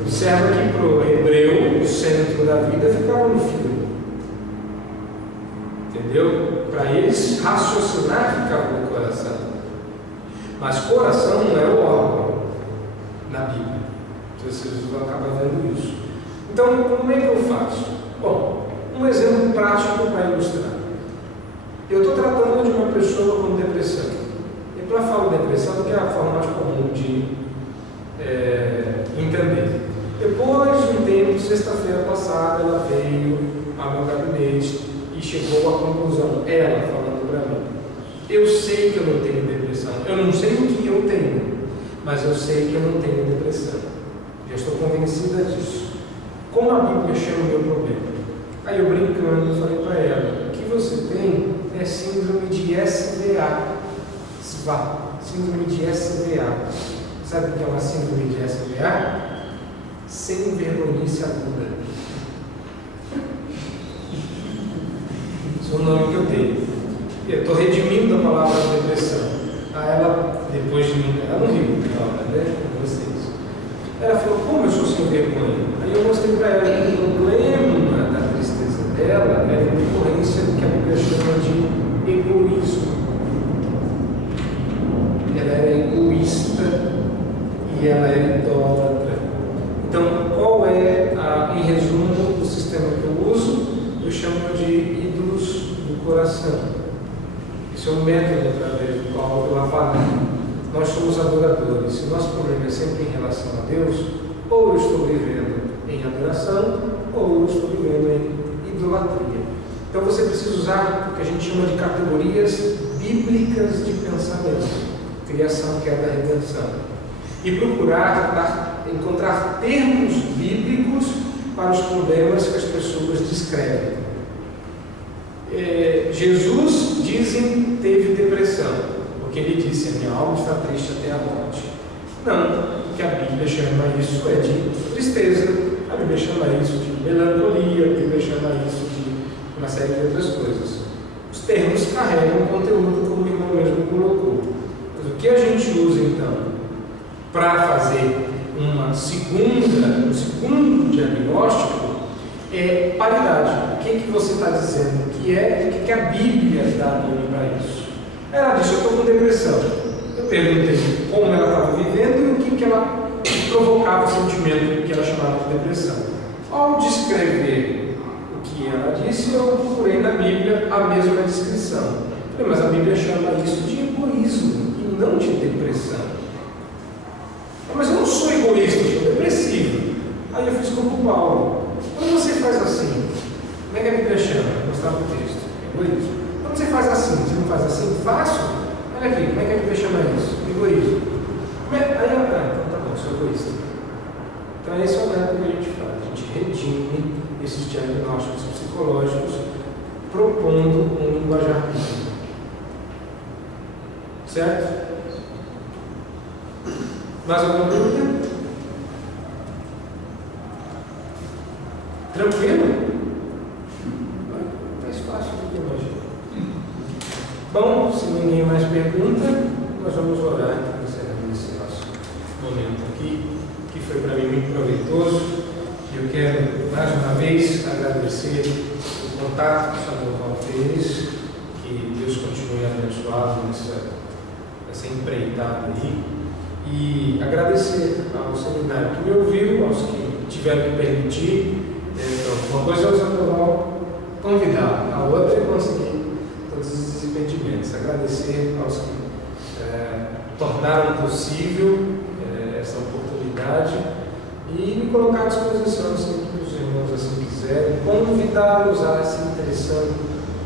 Observa que para o hebreu, o centro da vida ficava no filho. Entendeu? Para eles, raciocinar ficava no coração. Mas coração não é o órgão na Bíblia. Vocês vão acabar vendo isso. Então, como é que eu faço? Bom, um exemplo prático para ilustrar. Eu estou tratando de uma pessoa com depressão. E para falar de depressão, que é a forma mais comum de entender. Depois de um tempo, sexta-feira passada, ela veio ao meu gabinete e chegou à conclusão, ela falando para mim: eu sei que eu não tenho depressão, eu não sei o que eu tenho, mas eu sei que eu não tenho depressão. Eu estou convencida disso. Como a Bíblia chama o meu problema? Aí eu brincando, falei para ela: o que você tem é síndrome de SVA. Síndrome de SVA. Sabe o que é uma síndrome de SVA? Sem vergonhice aguda. Esse é o nome que eu tenho. Eu estou redimindo a palavra depressão. Aí ela, depois de mim, ela não riu, né? Com vocês. Ela falou: como eu sou sem vergonha? Aí eu mostrei para ela que o problema da tristeza dela era em decorrência do que a Bíblia chama de egoísmo. Ela era egoísta e ela era idólatra. Então, qual é, em resumo, o sistema que eu uso? Eu chamo de ídolos do coração. Esse é o método através do qual eu avalio. Nós somos adoradores. Se o nosso problema é sempre em relação a Deus, ou eu estou vivendo em adoração, ou eu estou vivendo em idolatria. Então você precisa usar o que a gente chama de categorias bíblicas de pensamento. Criação, queda, redenção. E procurar encontrar termos bíblicos para os problemas que as pessoas descrevem. Jesus, dizem, teve depressão, porque ele disse: a minha alma está triste até a morte. Não, o que a Bíblia chama isso é de tristeza, a Bíblia chama isso de melancolia, a Bíblia chama isso de uma série de outras coisas. Os termos carregam conteúdo, como o irmão mesmo colocou. Mas o que a gente usa então para fazer um segundo diagnóstico é paridade. O que você está dizendo que é, o que a Bíblia dá nome para isso? Ela disse: eu estou com depressão. Eu perguntei como ela estava vivendo e o que ela provocava o sentimento que ela chamava de depressão. Ao descrever o que ela disse, eu procurei na Bíblia a mesma descrição. Mas a Bíblia chama isso de egoísmo e não de depressão. Mas eu não sou egoísta, eu sou depressivo. Aí eu fiz como o Paulo. Quando você faz assim, como é que a Bíblia chama? Vou mostrar o texto. Egoísmo. Quando você faz assim, você não faz assim, fácil? Olha aqui, como é que a Bíblia chama isso? Egoísmo. Então tá bom, sou egoísta. Então esse é o método que a gente faz. A gente redime esses diagnósticos psicológicos propondo um linguajar bíblico. Certo? Mais alguma dúvida? Tranquilo? Mais fácil do que imagina. Bom, se ninguém mais pergunta, nós vamos orar para encerrar esse nosso momento aqui, que foi para mim muito proveitoso. Eu quero, mais uma vez, agradecer o contato com o Samuel Valteres, que Deus continue abençoado nessa empreitada aí. E agradecer ao seminário que me ouviu, aos que tiveram que permitir. Então, uma coisa é o Samuel convidar, a outra é conseguir todos esses impedimentos. Agradecer aos que tornaram possível essa oportunidade e me colocar à disposição, sempre que os irmãos assim quiserem, convidá-los a se interessando,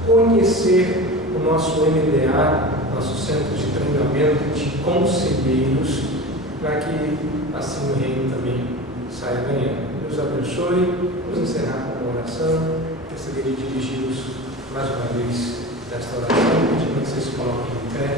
conhecer o nosso MDA, nosso centro de treinamento de conselheiros, para que assim o reino também saia ganhando. Deus abençoe. Vamos encerrar com uma oração. Gostaria de dirigi-los mais uma vez desta oração, pedindo que vocês se coloquem em pé.